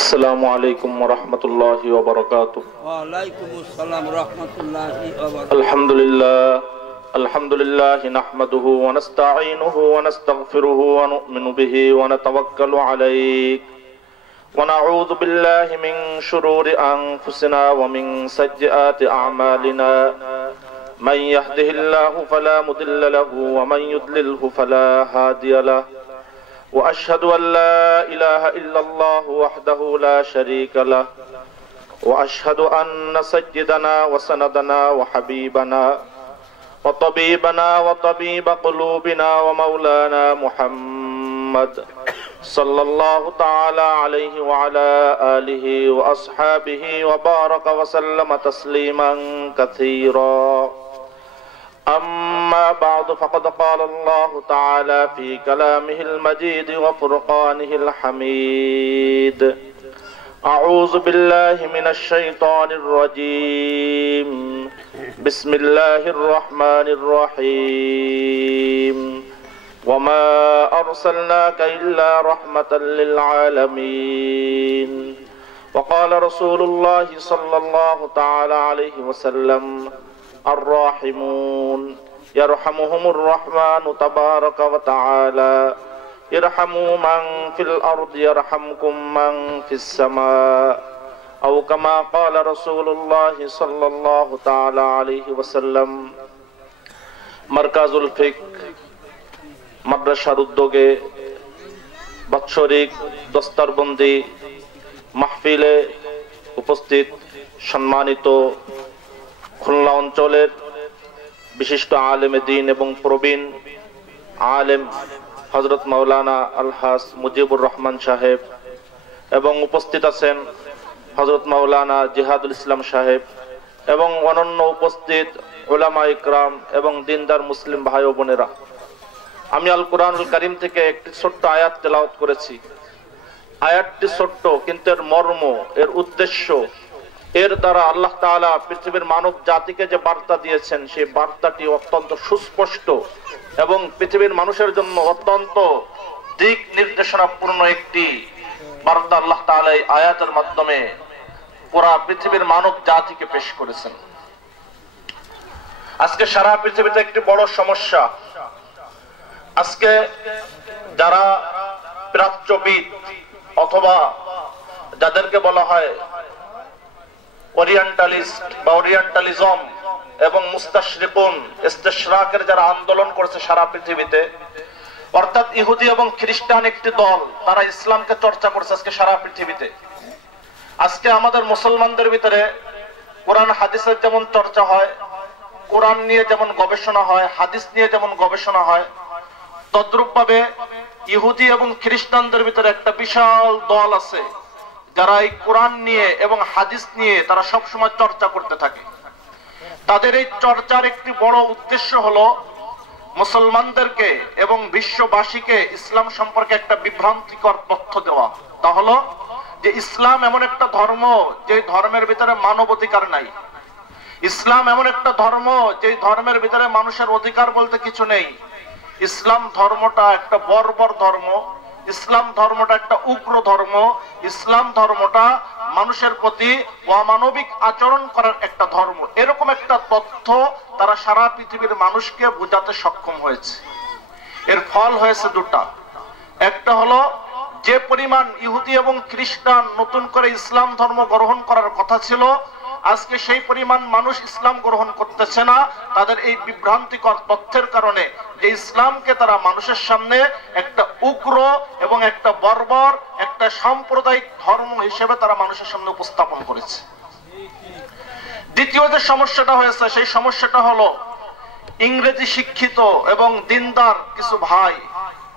السلام عليكم ورحمة الله وبركاته. وعليكم السلام ورحمة الله وبركاته. الحمد لله نحمده ونستعينه ونستغفره ونؤمن به ونتوكل عليه ونعوذ بالله من شرور أنفسنا ومن سيئات أعمالنا من يهده الله فلا مضل له ومن يضلله فلا هادي له وأشهد أن لا إله إلا الله وحده لا شريك له وأشهد أن سيدنا وسندنا وحبيبنا وطبيبنا وطبيب قلوبنا ومولانا محمد صلى الله تعالى عليه وعلى آله وأصحابه وبارك وسلم تسليما كثيرا. أما بعد فقد قال الله تعالى في كلامه المجيد وفرقانه الحميد: أعوذ بالله من الشيطان الرجيم. بسم الله الرحمن الرحيم. وما أرسلناك إلا رحمة للعالمين. وقال رسول الله صلى الله تعالى عليه وسلم: الراحمون يرحمهم الرحمن تبارك وتعالى ارحموا من في الأرض يرحمكم من في السماء أو كما قال رسول الله صلى الله تعالى عليه وسلم. মারকাজুল ফিক মাদ্রাসার উদ্যোগে বাৎসরিক দস্তারবন্দি মাহফিলে উপস্থিত সম্মানিত খুলনা অঞ্চলের বিশিষ্ট আলেমে দ্বীন এবং প্রবীণ আলেম হযরত মাওলানা আলহাজ মুজিবুর রহমান সাহেব এবং উপস্থিত আছেন হযরত মাওলানা জিহাদুল ইসলাম সাহেব এবং অনন্য উপস্থিত উলামা ইকরাম এবং দিনদার মুসলিম ভাই ও বোনেরা, আমি আল কোরআনুল কারীম থেকে একটি ছোট্ট আয়াত তেলাওয়াত করেছি। আয়াতটি ছোট্ট, কিন্তু এর মর্ম, এর উদ্দেশ্য, এর দ্বারা আল্লাহ তাআলা পৃথিবীর মানব জাতিকে যে বার্তা দিয়েছেন সেই বার্তাটি অত্যন্ত সুস্পষ্ট এবং পৃথিবীর মানুষের জন্য অত্যন্ত দিক নির্দেশনাপূর্ণ একটি বার্তা আল্লাহ তাআলা এই আয়াতের মাধ্যমে পুরা পৃথিবীর মানব জাতিকে পেশ করেছেন। আজকে সারা পৃথিবীতে একটি বড় সমস্যা, আজকে যারা প্রাচ্যবিদ অথবা যাদেরকে বলা হয় ওরিয়েন্টালিস্ট বা ওরিয়েন্টালিজম এবং মুস্তাশরিকুন, ইস্তেশরাকের যারা আন্দোলন করেছে সারা পৃথিবীতে, অর্থাৎ ইহুদি এবং খ্রিস্টান একটি দল, তারা ইসলামকে চর্চা করছে আজকে সারা পৃথিবীতে। আজকে আমাদের মুসলমানদের ভিতরে কোরআন হাদিসের যেমন চর্চা হয়, কোরআন নিয়ে যেমন গবেষণা হয়, হাদিস নিয়ে যেমন গবেষণা হয়, তদ্রূপভাবে ইহুদি এবং খ্রিস্টানদের ভিতরে একটা বিশাল দল আছে যারা এই কোরআন নিয়ে এবং হাদিস নিয়ে তারা সব সময় চর্চা করতে থাকে। তাদের এই চর্চার একটি বড় উদ্দেশ্য হলো মুসলমানদেরকে এবং বিশ্ববাসীকে ইসলাম সম্পর্কে একটা বিভ্রান্তিকর তথ্য দেওয়া। তা হলো যে ইসলাম এমন একটা ধর্ম যে ধর্মের ভিতরে মানব অধিকার নাই। ইসলাম এমন একটা ধর্ম যে ধর্মের ভিতরে মানুষের অধিকার বলতে কিছু নেই। ইসলাম ধর্মটা একটা বর্বর ধর্ম, ইসলাম ধর্মটা একটা উগ্র ধর্ম, ইসলাম ধর্মটা মানুষের প্রতি অমানবিক আচরণ করার একটা ধর্ম। এরকম একটা তথ্য তারা সারা পৃথিবীর মানুষকে বোঝাতে সক্ষম হয়েছে। এর ফল হয়েছে দুটা। একটা হলো যে পরিমাণ ইহুদি এবং খ্রিস্টান নতুন করে ইসলাম ধর্ম গ্রহণ করার কথা ছিল, আজকে সেই পরিমাণ মানুষ ইসলাম গ্রহণ করতেছে না। তাদের এই বিভ্রান্তিকর তথ্যের কারণে যে ইসলামকে তারা মানুষের সামনে একটা উগ্র এবং একটা বর্বর, একটা সাম্প্রদায়িক ধর্ম হিসেবে তারা মানুষের সামনে উপস্থাপন করেছে। দ্বিতীয় যে সমস্যাটা হয়েছে সেই সমস্যাটা হলো ইংরেজি শিক্ষিত এবং দিনদার কিছু ভাই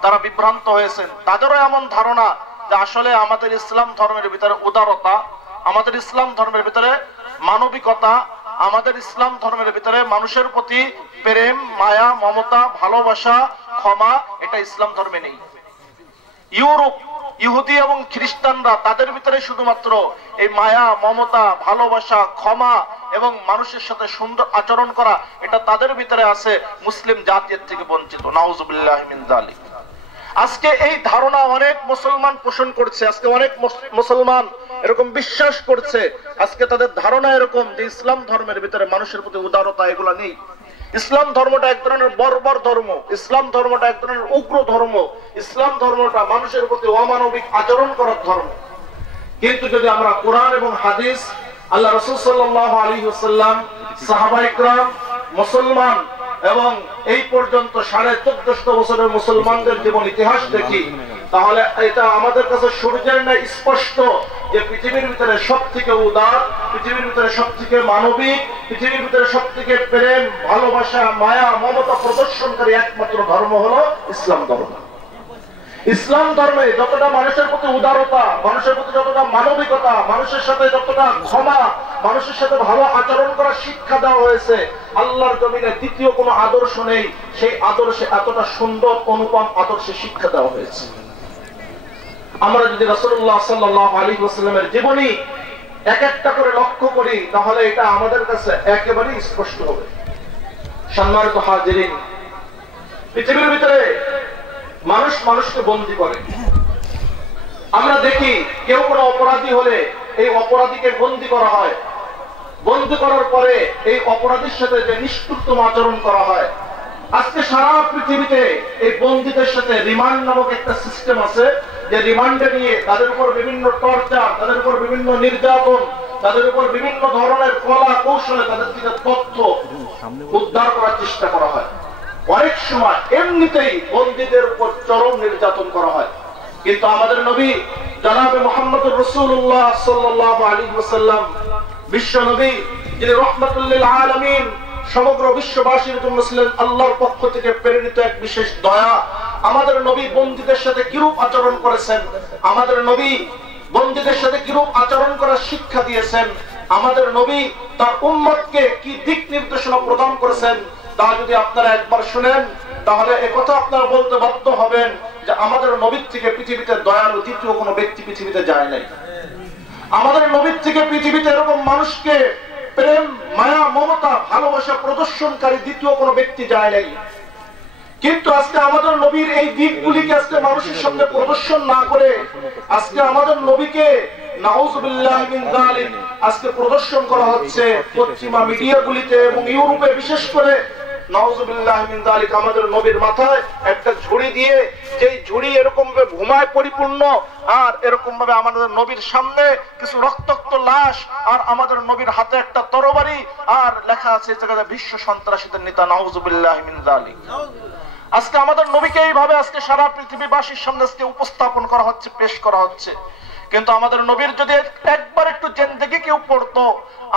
তারা বিভ্রান্ত হয়েছেন। তাদেরও এমন ধারণা যে আসলে আমাদের ইসলাম ধর্মের ভিতরে উদারতা, আমাদের ইসলাম ধর্মের ভিতরে মানবিকতা, আমাদের ইসলাম ধর্মের ভিতরে মানুষের প্রতি প্রেম, মায়া, মমতা, ভালোবাসা, ক্ষমা, এটা ইসলাম ধর্মে নেই। ইউরোপ ইহুদি এবং খ্রিস্টানরা তাদের ভিতরে শুধুমাত্র এই মায়া, মমতা, ভালোবাসা, ক্ষমা এবং মানুষের সাথে সুন্দর আচরণ করা, এটা তাদের ভিতরে আছে। মুসলিম জাতির থেকে বঞ্চিত, নাউজুবিল্লাহি মিন যালিক। আজকে এই ধারণা অনেক মুসলমান পোষণ করছে, আজকে অনেক মুসলমান এরকম বিশ্বাস করছে, আজকে তাদের ধারণা এরকম যে ইসলাম ধর্মের ভিতরে মানুষের প্রতি উদারতা এগুলা নেই। ইসলাম ধর্মটা এক ধরনের বর্বর ধর্ম, ইসলাম ধর্মটা এক ধরনের উগ্র ধর্ম, ইসলাম ধর্মটা মানুষের প্রতি অমানবিক আচরণ করার ধর্ম। কিন্তু যদি আমরা কোরআন এবং হাদিস, আল্লাহ রাসূল সাল্লাল্লাহু আলাইহি ওয়াসাল্লাম, সাহাবায়ে কেরাম, মুসলমান এবং এই পর্যন্ত 1450 বছরের মুসলমানদের জীবন ইতিহাস দেখি, তাহলে এটা আমাদের কাছে সূর্যের ন্যায় স্পষ্ট যে পৃথিবীর ভিতরে সবথেকে উদার, পৃথিবীর ভিতরে সবথেকে মানবিক, পৃথিবীর ভিতরে সবথেকে প্রেম, ভালোবাসা, মায়া, মমতা প্রদর্শনকারী একমাত্র ধর্ম হলো ইসলাম ধর্ম। ইসলাম ধর্মে যতটা মানুষের প্রতি উদারতা, মানুষের প্রতি যতটা মানবিকতা, মানুষের সাথে যতটা ক্ষমা, মানুষের সাথে ভালো আচরণ করার শিক্ষা দেওয়া হয়েছে, আল্লাহর জমিনে দ্বিতীয় কোনো আদর্শ নেই সেই আদর্শে এতটা সুন্দর অনুপম আদর্শে শিক্ষা দেওয়া হয়েছে। আমরা যদি রাসূলুল্লাহ সাল্লাল্লাহু আলাইহি ওয়াসাল্লামের জীবনী এক একটা করে লক্ষ্য করি, তাহলে এটা আমাদের কাছে একেবারেই স্পষ্ট হবে। সম্মানিত হাজিরিন, পৃথিবীর ভিতরে মানুষ মানুষকে বন্দী করে। আমরা দেখি কেউ কোনো অপরাধী হলে এই অপরাধীকে বন্দী করা হয়, বন্দী করার পরে এই অপরাধীর সাথে যে নিষ্ঠুরতম আচরণ করা হয়। আজকে সারা পৃথিবীতে এই বন্দীদের সাথে রিমান্ড নামক একটা সিস্টেম আছে, যে রিমান্ডে নিয়ে তাদের উপর বিভিন্ন টর্চার, তাদের উপর বিভিন্ন নির্যাতন, তাদের উপর বিভিন্ন ধরনের কলা কৌশলে তাদের থেকে তথ্য উদ্ধার করার চেষ্টা করা হয়। অনেক সময় এমনিতেই বন্দীদের উপর চরম নির্যাতন করা হয়। কিন্তু আমাদের নবী জনাবে মুহাম্মদুর রাসূলুল্লাহ সাল্লাল্লাহু আলাইহি ওয়াসাল্লাম, বিশ্ব নবী, যিনি রাহমাতুল লিল আলামিন, সমগ্র বিশ্ববাসীর জন্য ছিলেন আল্লাহর পক্ষ থেকে প্রেরিত এক বিশেষ দয়া। আমাদের নবী বন্দীদের সাথে কিরূপ আচরণ করেছেন, আমাদের নবী বন্দীদের সাথে কিরূপ আচরণ করার শিক্ষা দিয়েছেন, আমাদের নবী তার উম্মতকে কি দিক নির্দেশনা প্রদান করেছেন, তা যদি আপনারা একবার শুনেন, তাহলে একথা আপনারা বলতে বাধ্য হবেন যে আমাদের নবীর থেকে পৃথিবীতে দয়ালু দ্বিতীয় কোনো ব্যক্তি পৃথিবীতে যায় নাই। আমাদের নবীর থেকে পৃথিবীতে এরকম মানুষকে প্রেম, মায়া, মমতা, ভালোবাসা প্রদর্শনকারী দ্বিতীয় কোনো ব্যক্তি যায় নাই। কিন্তু আজকে আমাদের নবীর এই দিকগুলিকে আজকে মানুষের সামনে প্রদর্শন না করে আজকে আমাদের নবীকে নাউযুবিল্লাহি মিন যালিক আজকে প্রদর্শন করা হচ্ছে পশ্চিমা মিডিয়াগুলিতে এবং ইউরোপে। বিশেষ করে নাউযুবিল্লাহি মিন যালিক আমাদের নবীর মাথায় একটা ঝুড়ি দিয়ে, যেই ঝুড়ি এরকম ভাবে ঘুমায় পরিপূর্ণ, আর এরকম ভাবে আমাদের নবীর সামনে কিছু রক্তাক্ত লাশ, আর আমাদের নবীর হাতে একটা তরবারি, আর লেখা আছে যে বিশ্ব সন্ত্রাসীদের নেতা। নাউযুবিল্লাহি মিন যালিক। আজকে আমাদের নবীকে এইভাবে আজকে সারা পৃথিবীবাসীর সামনে আজকে উপস্থাপন করা হচ্ছে, পেশ করা হচ্ছে। কিন্তু আমাদের নবীর যদি একবার একটু জিন্দেগি কেউ পড়তো,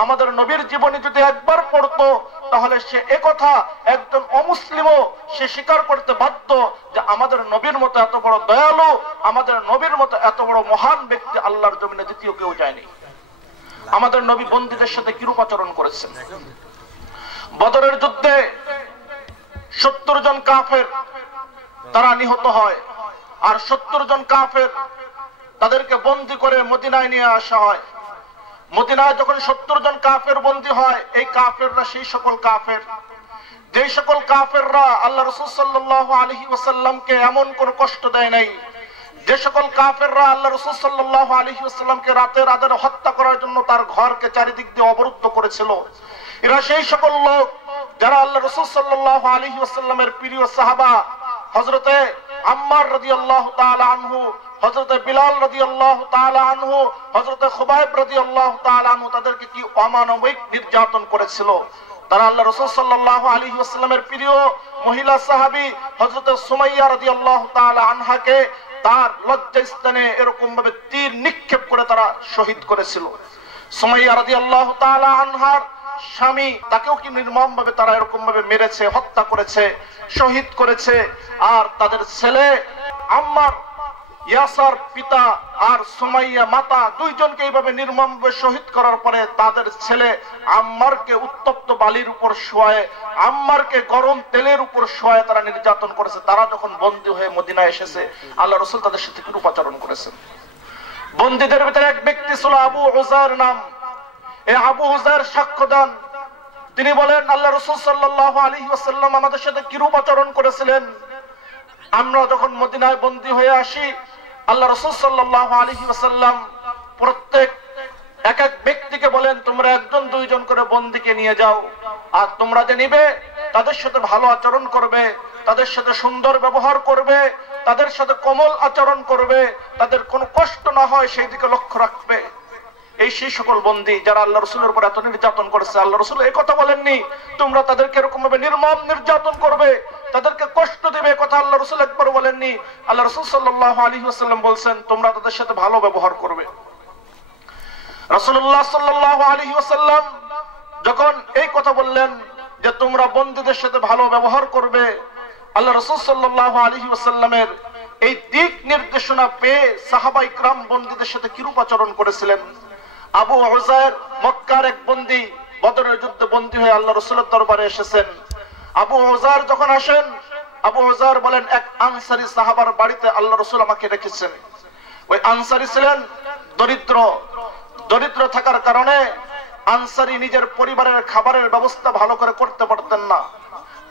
আমাদের নবীর জীবনী যদি একবার পড়তো, তাহলে সে একথা একজন অমুসলিমও সে স্বীকার করতে বাধ্য যে আমাদের নবীর মতো এত বড় দয়ালু, আমাদের নবীর মতো এত বড় মহান ব্যক্তি আল্লাহর জমিনে দ্বিতীয় কেউ যায়নি। আমাদের নবী বন্দীদের সাথে কিরূপ আচরণ করেছেন। বদরের যুদ্ধে 70 জন কাফের তারা নিহত হয়, আর 70 জন কাফের তাদেরকে বন্দী করে মদিনায় নিয়ে আসা হয়। মদিনায় যখন 70 জন কাফের বন্দী হয়, এই কাফেররা সেই সকল কাফের, যে সকল কাফেররা আল্লাহ রাসূল সাল্লাল্লাহু আলাইহি ওয়াসাল্লামকে এমন কোন কষ্ট দেয় নাই, যে সকল কাফেররা আল্লাহ রাসূল সাল্লাল্লাহু আলাইহি ওয়াসাল্লামকে রাতের আঁধারে হত্যা করার জন্য তার ঘরকে চারিদিক দিয়ে অবরুদ্ধ করেছিল, এরা সেই সকল লোক যারা আল্লাহ রাসূল সাল্লাল্লাহু আলাইহি ওয়াসাল্লামের প্রিয় সাহাবা হযরতে আম্মার রাদিয়াল্লাহু তাআলা আনহু, হযরতে বিলাল রাদিয়াল্লাহু তাআলা আনহু, হযরতে খুবাইব রাদিয়াল্লাহু তাআলা আনহু, তাদেরকে কি অমানবিক নির্যাতন করেছিল। তারা আল্লাহ রাসূল সাল্লাল্লাহু আলাইহি ওয়াসাল্লামের প্রিয় মহিলা সাহাবী হযরতে সুমাইয়া রাদিয়াল্লাহু তাআলা আনহাকে তার লজ্জাস্থানে এরকম ভাবে তীর নিক্ষেপ করে তারা শহীদ করেছিল। সুমাইয়া রাদিয়াল্লাহু তাআলা আনহার স্বামী, তাকেও কি নির্মম ভাবে তারা এরকম ভাবে মেরেছে, হত্যা করেছে, শহীদ করেছে। আর তাদের ছেলে আম্মার, ইয়াসার পিতা আর সুমাইয়া মাতা, দুইজনকে এইভাবে নির্মমভাবে শহীদ করার পরে তাদের ছেলে আম্মারকে উত্তপ্ত বালির উপর শোয়ায়, আম্মারকে গরম তেলের উপর শোয়ায় তারা নির্যাতন করেছে। তারা যখন বন্দী হয়ে মদিনায় এসেছে, আল্লাহ রাসূল তাদের সাথে কিরূপ আচরণ করেছেন। বন্দীদের ভিতরে এক ব্যক্তি ছিল আবু হুজার নাম। এই আবু হুজার সাক্ষ্য দেন, তিনি বলেন আল্লাহ রাসূল সাল্লাল্লাহু আলাইহি ওয়াসাল্লাম আমাদের সাথে কিরূপ আচরণ করেছিলেন। আমরা যখন মদিনায় বন্দী হয়ে আসি, আল্লাহ রাসূল সাল্লাল্লাহু আলাইহি ওয়াসাল্লাম প্রত্যেক এক এক ব্যক্তিকে বলেন, তোমরা একজন দুইজন করে বন্দীকে নিয়ে যাও, আর তোমরা যে নিবে তাদের সাথে ভালো আচরণ করবে, তাদের সাথে সুন্দর ব্যবহার করবে, তাদের সাথে কোমল আচরণ করবে, তাদের কোনো কষ্ট না হয় সেই দিকে লক্ষ্য রাখবে। এই সেই সকল বন্দী যারা আল্লাহ রাসূলের উপর এত নির্যাতন করেছে, আল্লাহ রাসূল এই কথা বলেননি তোমরা তাদেরকে এরকম ভাবে নির্মম নির্যাতন করবে, তাদেরকে কষ্ট দেবে, কথা আল্লাহ রাসূল একবার বলেননি। আল্লাহ রাসূল সাল্লাল্লাহু আলাইহি ওয়াসাল্লাম বলছেন তোমরা তাদের সাথে ভালো ব্যবহার করবে। রাসূলুল্লাহ সাল্লাল্লাহু আলাইহি ওয়াসাল্লাম যখন এই কথা বললেন যে তোমরা বন্দীদের সাথে ভালো ব্যবহার করবে, আল্লাহ রাসূল সাল্লাল্লাহু আলাইহি ওয়াসাল্লামের এই দিক নির্দেশনা পেয়ে সাহাবায়ে কিরাম বন্দীদের সাথে কিরূপ আচরণ করেছিলেন। আবু উযাইর মক্কার এক বন্দী, বদরের যুদ্ধে বন্দী হয়ে আল্লাহ রাসূলের দরবারে এসেছেন। আবু উযাইর যখন আসেন, আবু উযাইর বলেন এক আনসারী সাহাবার বাড়িতে আল্লাহ রাসূল আমাকে রেখেছেন। ওই আনসারী ছিলেন দরিদ্র থাকার কারণে আনসারী নিজের পরিবারের খাবারের ব্যবস্থা ভালো করে করতে পারতেন না,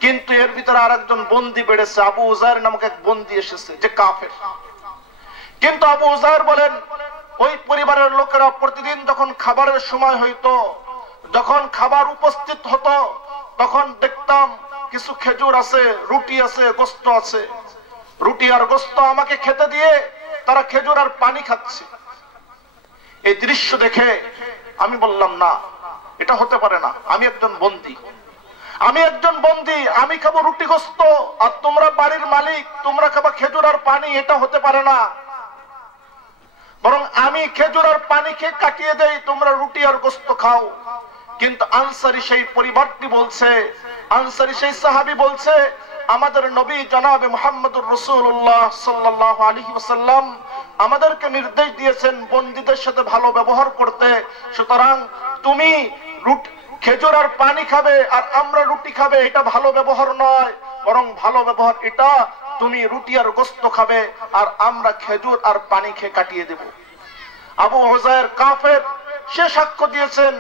কিন্তু এর ভিতরে আরেকজন বন্দী বেড়েছে, আবু উযাইর নামক এক বন্দী এসেছে যে কাফের। কিন্তু আবু উযাইর বলেন ওই পরিবারের লোকেরা প্রতিদিন যখন খাবারের সময় হইতো, যখন খাবার উপস্থিত হতো, তখন দেখতাম কিছু খেজুর আছে, রুটি আছে, গোশত আছে, রুটি আর গোশত আমাকে খেতে দিয়ে তারা খেজুর আর পানি খাচ্ছে। এই দৃশ্য দেখে আমি বললাম না, এটা হতে পারে না, আমি একজন বন্দী, আমি খাবো রুটি গোশত আর তোমরা বাড়ির মালিক, তোমরা খাবা খেজুর আর পানি, এটা হতে পারে না। বরং আমি খেজুর আর পানি খেয়ে কাটিয়ে দেই, তোমরা রুটি আর গোশত খাও। কিন্তু আনসারী সেই পরিবারটি বলছে, আনসারী সেই সাহাবী বলছে আমাদের নবী জনাবে মুহাম্মদুর রাসূলুল্লাহ সাল্লাল্লাহু আলাইহি ওয়াসাল্লাম আমাদেরকে নির্দেশ দিয়েছেন বন্দীদের সাথে ভালো ব্যবহার করতে, সুতরাং তুমি খেজুর আর পানি খাবে আর আমরা রুটি খাবে, এটা ভালো ব্যবহার নয়, বরং ভালো ব্যবহার এটা তুমি রুটি আর গোশত খাবে আর আমরা খেজুর আর পানি খেয়ে কাটিয়ে দেব। আবু উযাইর কাফের, সে সাক্ষ্য দিয়েছেন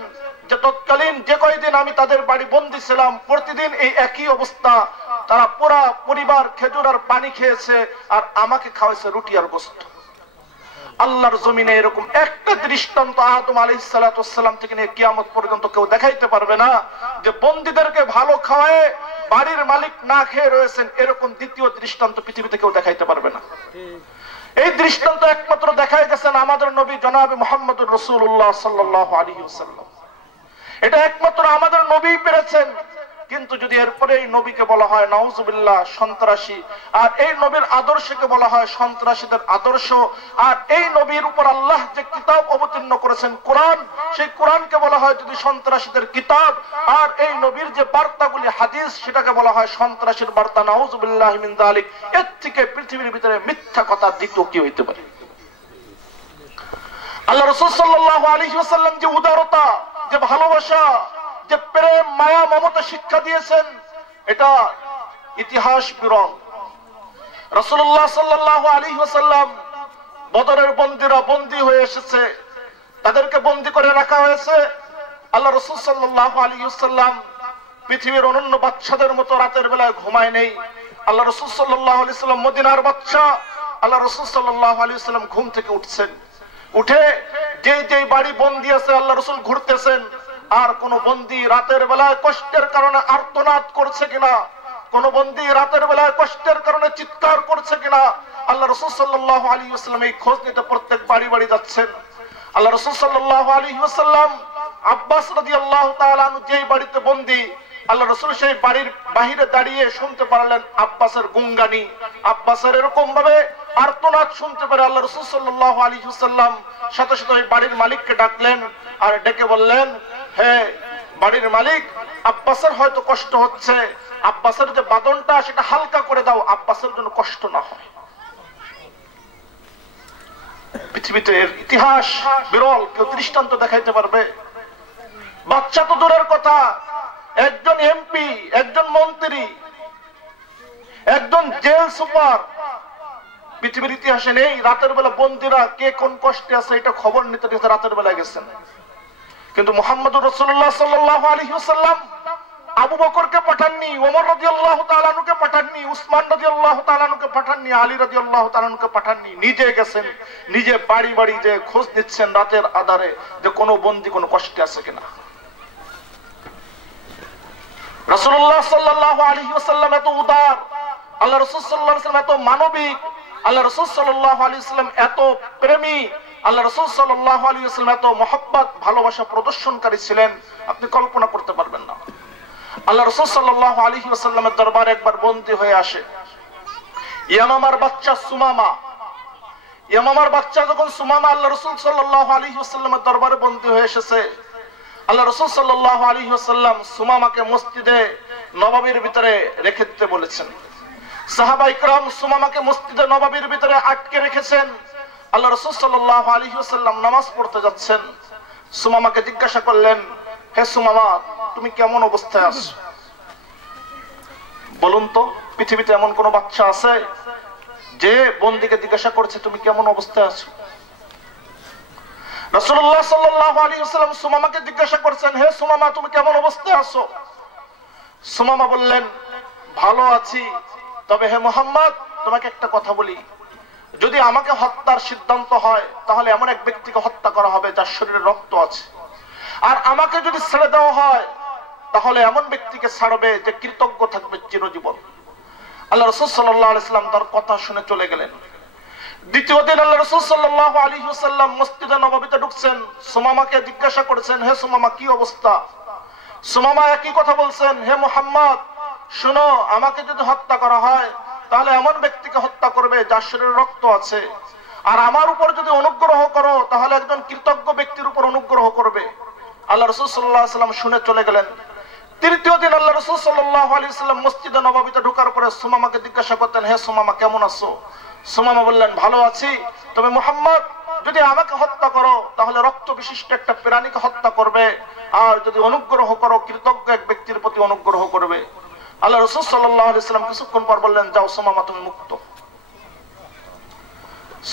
যে তৎকালীন যে কয়দিন আমি তাদের বাড়ি বন্দী ছিলাম প্রতিদিন এই একই অবস্থা, তারা পুরা পরিবার খেজুর আর পানি খেয়েছে আর আমাকে খাওয়াইছে রুটি আর গোশত। আল্লাহর জমিনে এরকম একটা দৃষ্টান্ত আদম আলাইহিস সালাতু ওয়াস সালাম থেকে নিয়ে কিয়ামত পর্যন্ত কেউ দেখাইতে পারবে না যে বন্দীদেরকে ভালো খাওয়ায় বাড়ির মালিক না খেয়ে রয়েছেন, এরকম দ্বিতীয় দৃষ্টান্ত পৃথিবীতে কেউ দেখাইতে পারবে না। এই দৃষ্টান্ত একমাত্র দেখাই গেছেন আমাদের নবী জনাবে মুহাম্মদুর রাসূলুল্লাহ সাল্লাল্লাহু আলাইহি ওয়াসাল্লাম। এটা একমাত্র আমাদের নবী পেরেছেন। কিন্তু যদি এরপরে এই নবীকে বলা হয় নাউজুবিল্লাহ সন্ত্রাসী, আর এই নবীর আদর্শকে বলা হয় সন্ত্রাসীদের আদর্শ, আর এই নবীর উপর আল্লাহ যে কিতাব অবতীর্ণ করেছেন কোরআন, সেই কোরআনকে বলা হয় যদি সন্ত্রাসীদের কিতাব, আর এই নবীর যে বার্তাগুলি হাদিস সেটাকে বলা হয় সন্ত্রাসীর বার্তা, নাউজুবিল্লাহ মিন যালিক। এর থেকে পৃথিবীর ভিতরে মিথ্যা কথা দ্বিতীয় কি হইতে পারে? আল্লাহ রাসূল সাল্লাল্লাহু আলাইহি ওয়াসাল্লাম যে উদারতা, যে ভালোবাসা, যে প্রেম, মায়া, মমতা শিক্ষা দিয়েছেন, এটা ইতিহাস বিরল। রাসূলুল্লাহ সাল্লাল্লাহু আলাইহি ওয়াসাল্লাম বদরের বন্দীরা বন্দী হয়ে এসেছে, তাদেরকে বন্দী করে রাখা হয়েছে। আল্লাহ রাসূল সাল্লাল্লাহু আলাইহি ওয়াসাল্লাম পৃথিবীর অন্যান্য বাদশাদের মতো রাতের বেলায় ঘুমায় নেই। আল্লাহ রাসূল সাল্লাল্লাহু আলাইহি ওয়াসাল্লাম মদিনার বাদশা, আল্লাহ রাসূল সাল্লাল্লাহু আলাইহি ওয়াসাল্লাম ঘুম থেকে উঠছেন, উঠে যে বাড়ি বন্দী আছে আল্লাহ রাসূল ঘুরতেছেন, আর কোন বন্দী রাতের বেলায় কষ্টের কারণে আর্তনাদ করছে কিনা, কোন বন্দী রাতের বেলায় কষ্টের কারণে চিৎকার করছে কিনা, আল্লাহ রাসূল সাল্লাল্লাহু আলাইহি ওয়াসাল্লাম এই খোঁজ নিতে প্রত্যেক বাড়ি বাড়ি যাচ্ছেন। আল্লাহ রাসূল সাল্লাল্লাহু আলাইহি ওয়াসাল্লাম আব্বাস রাদিয়াল্লাহু তাআলা আনহু যেই বাড়িতে বন্দী, আল্লাহ রাসূল সেই বাড়ির বাহিরে দাঁড়িয়ে শুনতে পারলেন আব্বাসের গুঙ্গানি, আব্বাসের এরকম ভাবে আর্তনাদ শুনতে পেরে আল্লাহ রাসূল সাল্লাল্লাহু আলাইহি ওয়াসাল্লাম সাথে সাথে ওই বাড়ির মালিককে ডাকলেন আর ডেকে বললেন, হে বাড়ির মালিক, আব্বাসের হয়তো কষ্ট হচ্ছে, আব্বাসের যে বাদনটা সেটা হালকা করে দাও, আব্বাসের জন্য কষ্ট না হয়। পৃথিবীতে ইতিহাস বিরল, কেউ দৃষ্টান্ত দেখাইতে পারবে? বাচ্চা তো দূরের কথা, একজন এমপি, একজন মন্ত্রী, একজন জেল সুপার পৃথিবীর ইতিহাসে নেই। রাতের বেলা বন্দীরা কে কোন কষ্টে আছে এটা খবর নিতে রাতের বেলায় গেছেন। কিন্তু মুহাম্মদুর রাসূলুল্লাহ সাল্লাল্লাহু আলাইহি ওয়াসাল্লাম আবু বকরকে পাঠাননি, ওমর রাদিয়াল্লাহু তাআলা আনহুকে পাঠাননি, উসমান রাদিয়াল্লাহু তাআলা আনহুকে পাঠাননি, আলী রাদিয়াল্লাহু তাআলা আনহুকে পাঠাননি, নিজে গেছেন, নিজে বাড়ি বাড়ি যে খোঁজ নিচ্ছেন রাতের আধারে যে কোনো বন্দী কোনো কষ্টে আছে কিনা। রাসূলুল্লাহ সাল্লাল্লাহু আলাইহি ওয়াসাল্লাম এত উদার, আল্লাহ রাসূল সাল্লাল্লাহু আলাইহি ওয়াসাল্লাম এত মানবিক, আল্লাহ রাসূল সাল্লাল্লাহু আলাইহি ওয়াসাল্লাম এত প্রেমী, আল্লাহ রাসূল সাল্লাল্লাহু আলাইহি ওয়াসাল্লাম এত মহব্বত ভালোবাসা প্রদর্শনকারী ছিলেন, আপনি কল্পনা করতে পারবেন না। আল্লাহ রাসূল সাল্লাল্লাহু আলাইহি ওয়াসাল্লামের দরবারে একবার বন্দী হয়ে আসে ইয়ামামার বাচ্চা সুমামা। ইয়ামামার বাচ্চা যখন সুমামা আল্লাহ রাসূল সাল্লাল্লাহু আলাইহি ওয়াসাল্লামের দরবারে বন্দী হয়ে এসেছে, আল্লাহ রাসূল সাল্লাল্লাহু আলাইহি ওয়াসাল্লাম সুমামাকে মসজিদে নববীর ভিতরে রেখে দিতে বলেছেন। সাহাবা ইকরাম সুমামাকে মসজিদে নববীর ভিতরে আটকে রেখেছেন। আল্লাহ রাসূল সাল্লাল্লাহু আলাইহি ওয়াসাল্লাম নামাজ পড়তে যাচ্ছেন। সুমামাকে জিজ্ঞাসা করলেন, হে সুমামা, তুমি কেমন অবস্থায় আছো? বলুন তো, পৃথিবীতে এমন কোন বাচ্চা আছে যে বন্দীকে জিজ্ঞাসা করছে তুমি কেমন অবস্থায় আছো? রাসূলুল্লাহ সাল্লাল্লাহু আলাইহি ওয়াসাল্লাম সুমামাকে জিজ্ঞাসা করছেন, হে সুমামা, তুমি কেমন অবস্থায় আছো? সুমামা বললেন, ভালো আছি, তবে হে মুহাম্মদ, তোমাকে একটা কথা বলি, যদি আমাকে হত্যার সিদ্ধান্ত হয় তাহলে এমন এক ব্যক্তিকে হত্যা করা হবে যার শরীরে রক্ত আছে, আর আমাকে যদি ছেড়ে দেওয়া হয় তাহলে এমন ব্যক্তিকে ছাড়বে যে কৃতজ্ঞ থাকবে চিরজীবন। আল্লাহ রাসূল সাল্লাল্লাহু আলাইহি ওয়াসাল্লাম তার কথা শুনে চলে গেলেন। দ্বিতীয় দিন আল্লাহ রাসূল সাল্লাল্লাহু আলাইহি ওয়াসাল্লাম মসজিদে নববীতে ঢুকছেন। সুমামাকে জিজ্ঞাসা করেছেন, হে সুমামা, কি অবস্থা? সুমামা একই কথা বলছেন, হে মুহাম্মদ, শুনো, আমাকে যদি হত্যা করা হয় তাহলে এমন ব্যক্তিকে হত্যা করবে যার শরীরে রক্ত আছে, আর আমার উপর যদি অনুগ্রহ করো তাহলে একজন কৃতজ্ঞ ব্যক্তির উপর অনুগ্রহ করবে। আল্লাহ রাসূল সাল্লাল্লাহু আলাইহি ওয়াসাল্লাম শুনে চলে গেলেন। তৃতীয় দিন আল্লাহ রাসূল সাল্লাল্লাহু আলাইহি ওয়াসাল্লাম মসজিদে নববীতে ঢোকার পরে সুমামাকে জিজ্ঞাসা করতেন, হে সুমামা, কেমন আছো? সুমামা বললেন, ভালো আছি, তবে মুহাম্মদ, যদি আমাকে হত্যা করো তাহলে রক্ত বিশিষ্ট একটা প্রাণীকে হত্যা করবে, আর যদি অনুগ্রহ করো কৃতজ্ঞ এক ব্যক্তির প্রতি অনুগ্রহ করবে। আল্লাহ রাসূল সাল্লাল্লাহু আলাইহি ওয়াসাল্লাম কিছুক্ষণ পর বললেন, যাও সুমামা, তুমি মুক্ত।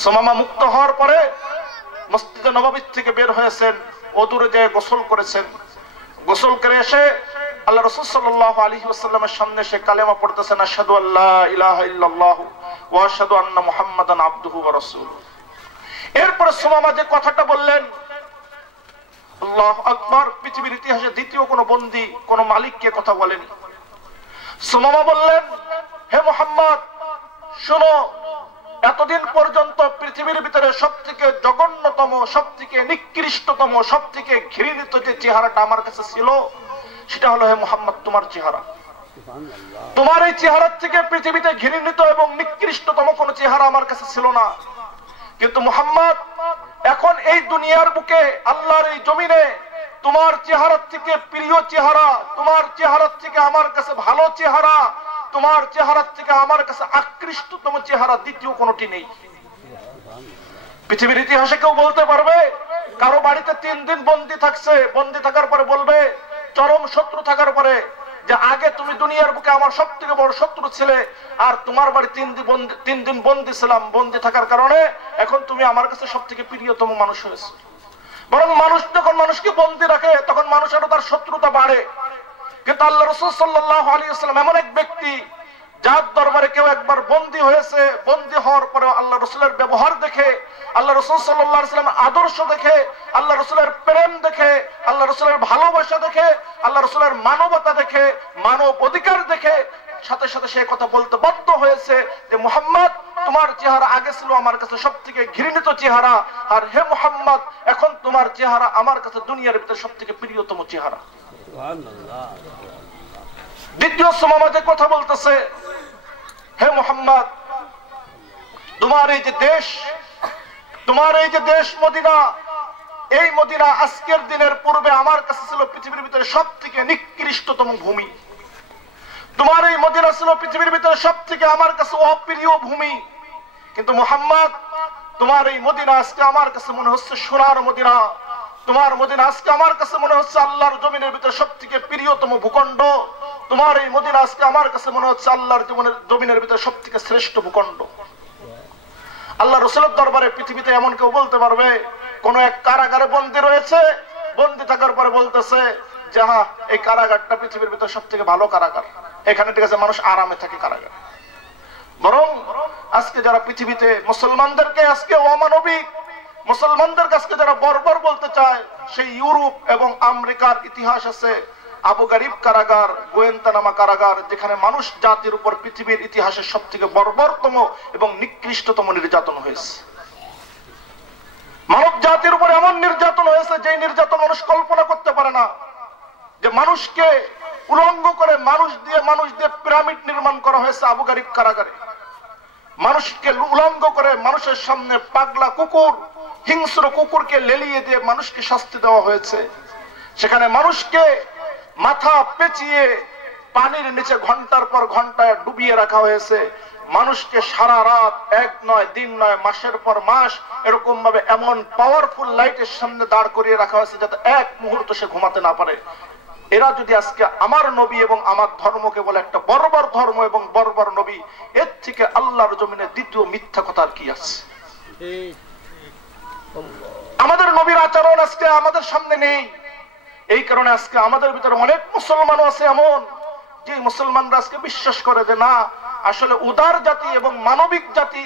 সুমামা মুক্ত হওয়ার পরে মসজিদে নববী থেকে বের হয়েছেন, ওযুরে যেয়ে গোসল করেছেন। গোসল করে এসে আল্লাহ রাসূল সাল্লাল্লাহু আলাইহি ওয়াসাল্লামের সামনে সে কালেমা পড়তেছেন, আশহাদু আল্লা ইলাহা ইল্লাল্লাহ ওয়া আশহাদু আন্না মুহাম্মাদান আবদুহু ওয়া রাসূলুহু। এরপর সুমামা যে কথাটা বললেন, আল্লাহু আকবার, পৃথিবীর ইতিহাসে দ্বিতীয় কোন বন্দী কোন মালিককে কথা বলেনি। সুমামা বললেন, হে মুহাম্মদ, শুনো, এতদিন পর্যন্ত পৃথিবীর ভিতরে সবথেকে জঘন্যতম, সবথেকে নিকৃষ্টতম, সবথেকে ঘৃণিত যে চেহারাটা আমার কাছে ছিল সেটা হলো, হে মুহাম্মদ, তোমার চেহারা। তোমার এই চেহারার থেকে পৃথিবীতে ঘৃণিত এবং নিকৃষ্টতম কোন চেহারা আমার কাছে ছিল না। কিন্তু মুহাম্মদ, এখন এই দুনিয়ার বুকে, আল্লাহর এই জমিনে তোমার চেহারার থেকে প্রিয় চেহারা, তোমার চেহারার থেকে আমার কাছে ভালো চেহারা, তোমার চেহারার থেকে আমার কাছে আকৃষ্টতম চেহারা দ্বিতীয় কোনটি নেই। পৃথিবীর ইতিহাসে কেউ বলতে পারবে কারো বাড়িতে 3 দিন বন্দী থাকছে, বন্দী থাকার পরে বলবে, চরম শত্রু থাকার পরে, যে আগে তুমি দুনিয়ার বুকে আমার সবথেকে বড় শত্রু ছিলে, আর তোমার বাড়ি 3 দিন বন্দী ছিলাম, বন্দী থাকার কারণে এখন তুমি আমার কাছে সবথেকে প্রিয়তম মানুষ হয়েছে। বরং মানুষ যখন মানুষকে বন্দী রাখে তখন মানুষেরও তার শত্রুতা বাড়ে। কিন্তু আল্লাহ রাসূল সাল্লাল্লাহু আলাইহি ওয়াসাল্লাম এমন এক ব্যক্তি যার দরবারে কেউ একবার বন্দী হয়েছে, বন্দী হওয়ার পরে আল্লাহ রাসূলের ব্যবহার দেখে, আল্লাহ রাসূল সাল্লাল্লাহু আলাইহি ওয়াসাল্লামের আদর্শ দেখে, আল্লাহ রাসূলের প্রেম দেখে, আল্লাহ রাসূলের ভালোবাসা দেখে, আল্লাহ রাসূলের মানবতা দেখে, মানব অধিকার দেখে সাথে সাথে সে কথা বলতে বাধ্য হয়েছে যে, মুহাম্মদ, তোমার চেহারা আগে ছিল আমার কাছে সবথেকে ঘৃণিত চেহারা, আর হে মুহাম্মদ, এখন তোমার চেহারা আমার কাছে দুনিয়ার ভিতরে সবথেকে প্রিয়তম চেহারা। দ্বিতীয় সুমামা যে কথা বলতেছে, হে মুহাম্মদ, তোমার এই যে দেশ, তোমার এই যে দেশ মদিনা, এই মদিনা আজকের দিনের পূর্বে আমার কাছে ছিল পৃথিবীর ভিতরে সবথেকে নিকৃষ্টতম ভূমি। তোমার এই মদিনা ছিল পৃথিবীর ভিতরে সবথেকে আমার কাছে অপ্রিয় ভূমি। কিন্তু মুহাম্মদ, তোমার এই মদিনা আজকে আমার কাছে মনে হচ্ছে সোনার মদিনা। তোমার মদিনা আজকে আমার কাছে মনে হচ্ছে আল্লাহর জমিনের ভিতরে সবথেকে প্রিয়তম ভূখণ্ড। তোমার এই মদিনা আজকে আমার কাছে মনে হচ্ছে আল্লাহর জমিনের ভিতরে সবথেকে শ্রেষ্ঠ ভূখণ্ড। আল্লাহ রাসূলের দরবারে পৃথিবীতে এমন কেউ বলতে পারবে, কোন এক কারাগারে বন্দী রয়েছে, বন্দী থাকার পরে বলতেছে যে হ্যাঁ এই কারাগারটা পৃথিবীর ভিতরে সব থেকে ভালো কারাগার, এখানে ঠিক আছে মানুষ আরামে থাকে কারাগার। বরং আজকে যারা পৃথিবীতে মুসলমানদেরকে আজকে অমানবিক, মুসলমানদের আজকে যারা বর্বর বলতে চায়, সেই ইউরোপ এবং আমেরিকার ইতিহাস আছে আবু গারিব কারাগার, গোয়েন্তানামা কারাগার, যেখানে মানুষ জাতির উপর পৃথিবীর ইতিহাসের সব থেকে বর্বরতম এবং নিকৃষ্টতম নির্যাতন হয়েছে। মানব জাতির উপর এমন নির্যাতন হয়েছে যে নির্যাতন মানুষ কল্পনা করতে পারে না। যে মানুষকে উলঙ্গ করে মানুষ দিয়ে পিরামিড নির্মাণ করা হয়েছে আবু গারিব কারাগারে। মানুষকে উলঙ্গ করে মানুষের সামনে পাগলা কুকুর, হিংস্র কুকুরকে লেলিয়ে দিয়ে মানুষকে শাস্তি দেওয়া হয়েছে। সেখানে মানুষকে মাথা পেঁচিয়ে পানির নিচে ঘন্টার পর ঘন্টা ডুবিয়ে রাখা হয়েছে। মানুষকে সারা রাত, এক নয় দিন নয় মাসের পর মাস এরকম ভাবে এমন পাওয়ারফুল লাইটের সামনে দাঁড় করিয়ে রাখা হয়েছে যাতে এক মুহূর্ত সে ঘুমাতে না পারে। এরা যদি আজকে আমার নবী এবং আমার ধর্মকে বলে একটা বর্বর ধর্ম এবং বর্বর নবী, এর থেকে আল্লাহর জমিনে দ্বিতীয় মিথ্যা কথার কি আছে? আমাদের নবীর আচরণ আজকে আমাদের সামনে নেই। এই কারণে আজকে আমাদের ভিতরে অনেক মুসলমানও আছে এমন যে মুসলমানরা আজকে বিশ্বাস করে যে না, আসলে উদার জাতি এবং মানবিক জাতি,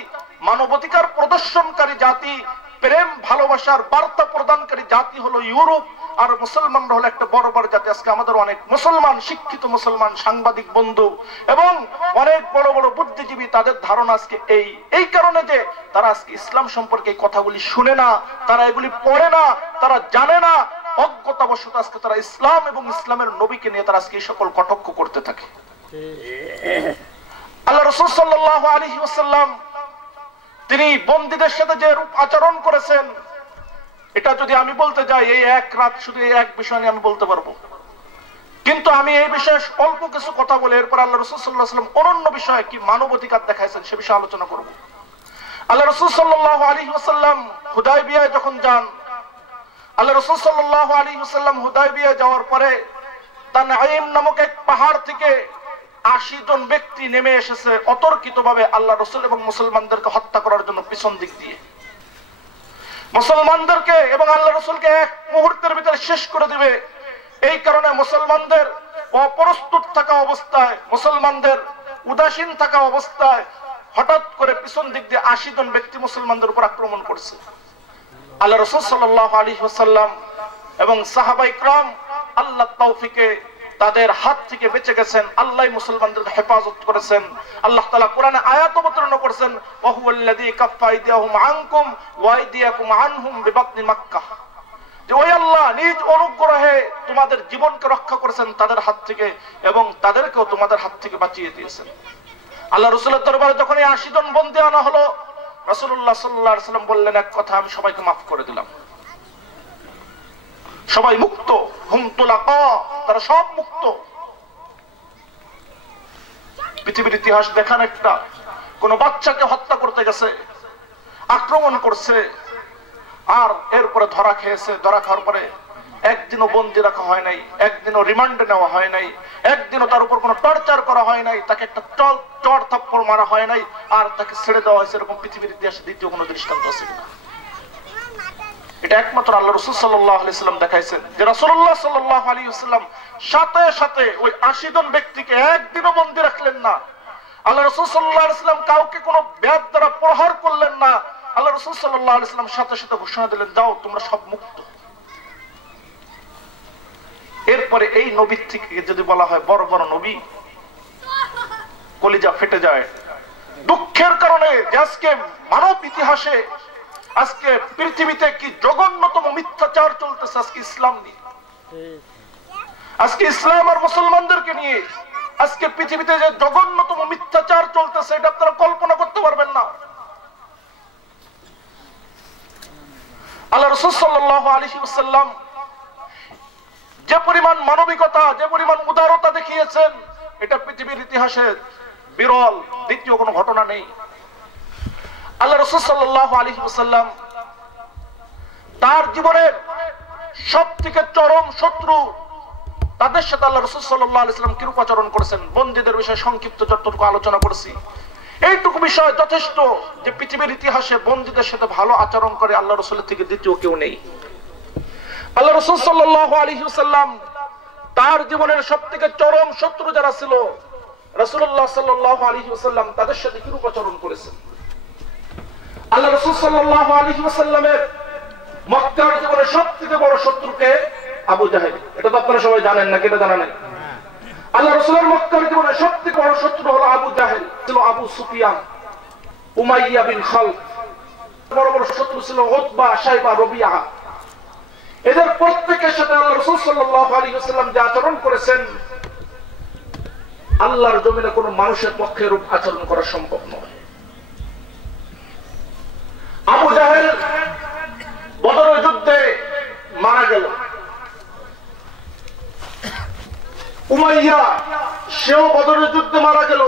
মানবাধিকার প্রদর্শনকারী জাতি, প্রেম ভালোবাসার বার্তা প্রদানকারী জাতি হলো ইউরোপ, আর মুসলমানরা হলো একটা বড় বড় জাতি। আজকে আমাদের অনেক মুসলমান, শিক্ষিত মুসলমান সাংবাদিক বন্ধু এবং অনেক বড় বড় বুদ্ধিজীবী, তাদের ধারণা আজকে এই কারণে যে তারা আজকে ইসলাম সম্পর্কে এই কথাগুলি শুনে না, তারা এগুলি পড়ে না, তারা জানে না, অজ্ঞতাবশত আজকে তারা ইসলাম এবং ইসলামের নবীকে নিয়ে তারা আজকে এই সকল কটাক্ষ করতে থাকে। আল্লাহ রাসূল সাল্লাল্লাহু আলাইহি ওয়াসাল্লাম তিনি বন্দীদের সাথে যে রূপ আচরণ করেছেন, এটা যদি আমি বলতে যাই এই এক রাত শুধু এই এক বিষয় নিয়ে আমি বলতে পারবো। কিন্তু আমি এই বিষয়ে অল্প কিছু কথা বলে এরপর আল্লাহ রাসূল সাল্লাল্লাহু আলাইহি ওয়াসাল্লাম অনন্য বিষয়ে কি মানবাধিকার দেখাইছেন সে বিষয়ে আলোচনা করব। আল্লাহ রাসূল সাল্লাল্লাহু আলাইহি ওয়াসাল্লাম হুদায়বিয়ায় যখন যান, আল্লাহ রাসূল সাল্লাল্লাহু আলাইহি ওয়াসাল্লাম হুদায়বিয়ায় যাওয়ার পরে তানঈম নামক এক পাহাড় থেকে 80 জন ব্যক্তি নেমে এসেছে অতর্কিতভাবে আল্লাহ রাসূল এবং মুসলমানদেরকে হত্যা করার জন্য পিছন দিক দিয়ে। মুসলমানদেরকে এবং আল্লাহ রাসূলকে এক মুহূর্তের ভিতরে শেষ করে দিবে। এই কারণে মুসলমানদের অপ্রস্তুত থাকা অবস্থায়, মুসলমানদের উদাসীন থাকা অবস্থায় হঠাৎ করে পিছন দিক দিয়ে 80 জন ব্যক্তি মুসলমানদের উপর আক্রমণ করছে। আল্লাহ রাসূল সাল্লাল্লাহু আলাইহি ওয়াসাল্লাম এবং সাহাবায়ে কিরাম আল্লাহর তৌফিকে তাদের হাত থেকে বেঁচে গেছেন। আল্লাহ মুসলমানদেরকে হেফাজত করেছেন। আল্লাহ তাআলা কোরআনে আয়াত অবতীর্ণ করেছেন, ওয়া হুয়াল্লাযী কাফফা আইদিয়াহুম আনকুম ওয়া আইদিয়াকুম আনহুম বিবাতনি মক্কাহ, যে ওই আল্লাহ নিজ অনুগ্রহে তোমাদের জীবনকে রক্ষা করেছেন তাদের হাত থেকে এবং তাদেরকেও তোমাদের হাত থেকে বাঁচিয়ে দিয়েছেন। আল্লাহ রাসূলের দরবারে যখন এই 80 জন বন্দী আনা হলো, রাসূলুল্লাহ সাল্লাল্লাহু আলাইহি ওয়াসাল্লাম বললেন এক কথা, আমি সবাইকে মাফ করে দিলাম, সবাই মুক্ত, হুম তুলাকা, তারা সব মুক্ত। পৃথিবীর ইতিহাস দেখান একটা, কোন বাচ্চাকে হত্যা করতে গেছে, আক্রমণ করছে, আর এরপরে ধরা খেয়েছে, ধরা খাওয়ার পরে একদিনও বন্দী রাখা হয় নাই, একদিনও রিমান্ডে নেওয়া হয় নাই, একদিনও তার উপর কোনো টর্চার করা হয় নাই, তাকে একটা চড় থাপ্পড় মারা হয় নাই, আর তাকে ছেড়ে দেওয়া হয়েছে, এরকম পৃথিবীর ইতিহাসে দ্বিতীয় কোনো দৃষ্টান্ত আছে কিনা? এটা একমাত্র আল্লাহ রাসূল সাল্লাল্লাহু আলাইহি ওয়াসাল্লাম দেখাইছেন, যে রাসূলুল্লাহ সাল্লাল্লাহু আলাইহি ওয়াসাল্লাম সাথে সাথে ওই 80 জন ব্যক্তিকে একদিনও বন্দী রাখলেন না। আল্লাহ রাসূল সাল্লাল্লাহু আলাইহি ওয়াসাল্লাম কাউকে কোনো ব্যাধ দ্বারা প্রহার করলেন না। আল্লাহ রাসূল সাল্লাল্লাহু আলাইহি ওয়াসাল্লাম সাথে সাথে ঘোষণা দিলেন, যাও তোমরা সব মুক্ত। এরপরে এই নবীর থেকে যদি বলা হয় বড় বড় নবী, কলিজা ফেটে যায় দুঃখের কারণে যে আজকে মানব ইতিহাসে, আজকে পৃথিবীতে কি জঘন্যতম মিথ্যাচার চলতেছে আজকে ইসলাম নিয়ে, আজকে ইসলাম আর মুসলমানদেরকে নিয়ে আজকে পৃথিবীতে যে জঘন্যতম মিথ্যাচার চলতেছে, এটা আপনারা কল্পনা করতে পারবেন না। আল্লাহ রাসূল সাল্লাল্লাহু আলাইহি ওয়াসাল্লাম যে পরিমাণ মানবিকতা, যে পরিমাণ উদারতা দেখিয়েছেন, এটা পৃথিবীর ইতিহাসে বিরল, দ্বিতীয় কোনো ঘটনা নেই। আল্লাহ রাসূল সাল্লাল্লাহু আলাইহি ওয়াসাল্লাম তার জীবনের সবথেকে চরম শত্রু তাদের সাথে আল্লাহ রাসূল সাল্লাল্লাহু আলাইহি ওয়াসাল্লাম কিরূপ আচরণ করেছেন, বন্দীদের বিষয়ে সংক্ষিপ্ত যতটুকু আলোচনা করেছি, এইটুকু বিষয় যথেষ্ট যে পৃথিবীর ইতিহাসে বন্দীদের সাথে ভালো আচরণ করে আল্লাহ রাসূলের থেকে দ্বিতীয় কেউ নেই। আল্লাহ রাসূল সাল্লাল্লাহু আলাইহি ওয়াসাল্লাম তার জীবনের সবথেকে চরম শত্রু যারা ছিল রাসূলুল্লাহ সাল্লাল্লাহু আলাইহি ওয়াসাল্লাম তাদের সাথে কিরূপ আচরণ করেছেন। আল্লাহ রাসূল সাল্লাল্লাহু আলাইহি ওয়াসাল্লামের মক্কার জীবনের সবথেকে বড় শত্রুকে আবু জাহেল, এটা তো আপনারা সবাই জানেন না, কেটে জানা নাই। আল্লাহ রাসূলের মক্কার জীবনের সবথেকে বড় শত্রু হলো আবু জাহেল, ছিল আবু সুফিয়ান, উমাইয়া বিন খালদ। বড় বড় শত্রু ছিল উতবা, শাইবা, রবিয়া। এদের প্রত্যেকের সাথে আল্লাহ রাসূল সাল্লাল্লাহু আলাইহি ওয়াসাল্লাম যে আচরণ করেছেন, আল্লাহর জমিনে কোনো মানুষের পক্ষে রূপ আচরণ করা সম্ভব নয়। আবু জাহেল বদরের যুদ্ধে মারা গেল। উমাইয়া সেও বদরের যুদ্ধে মারা গেল।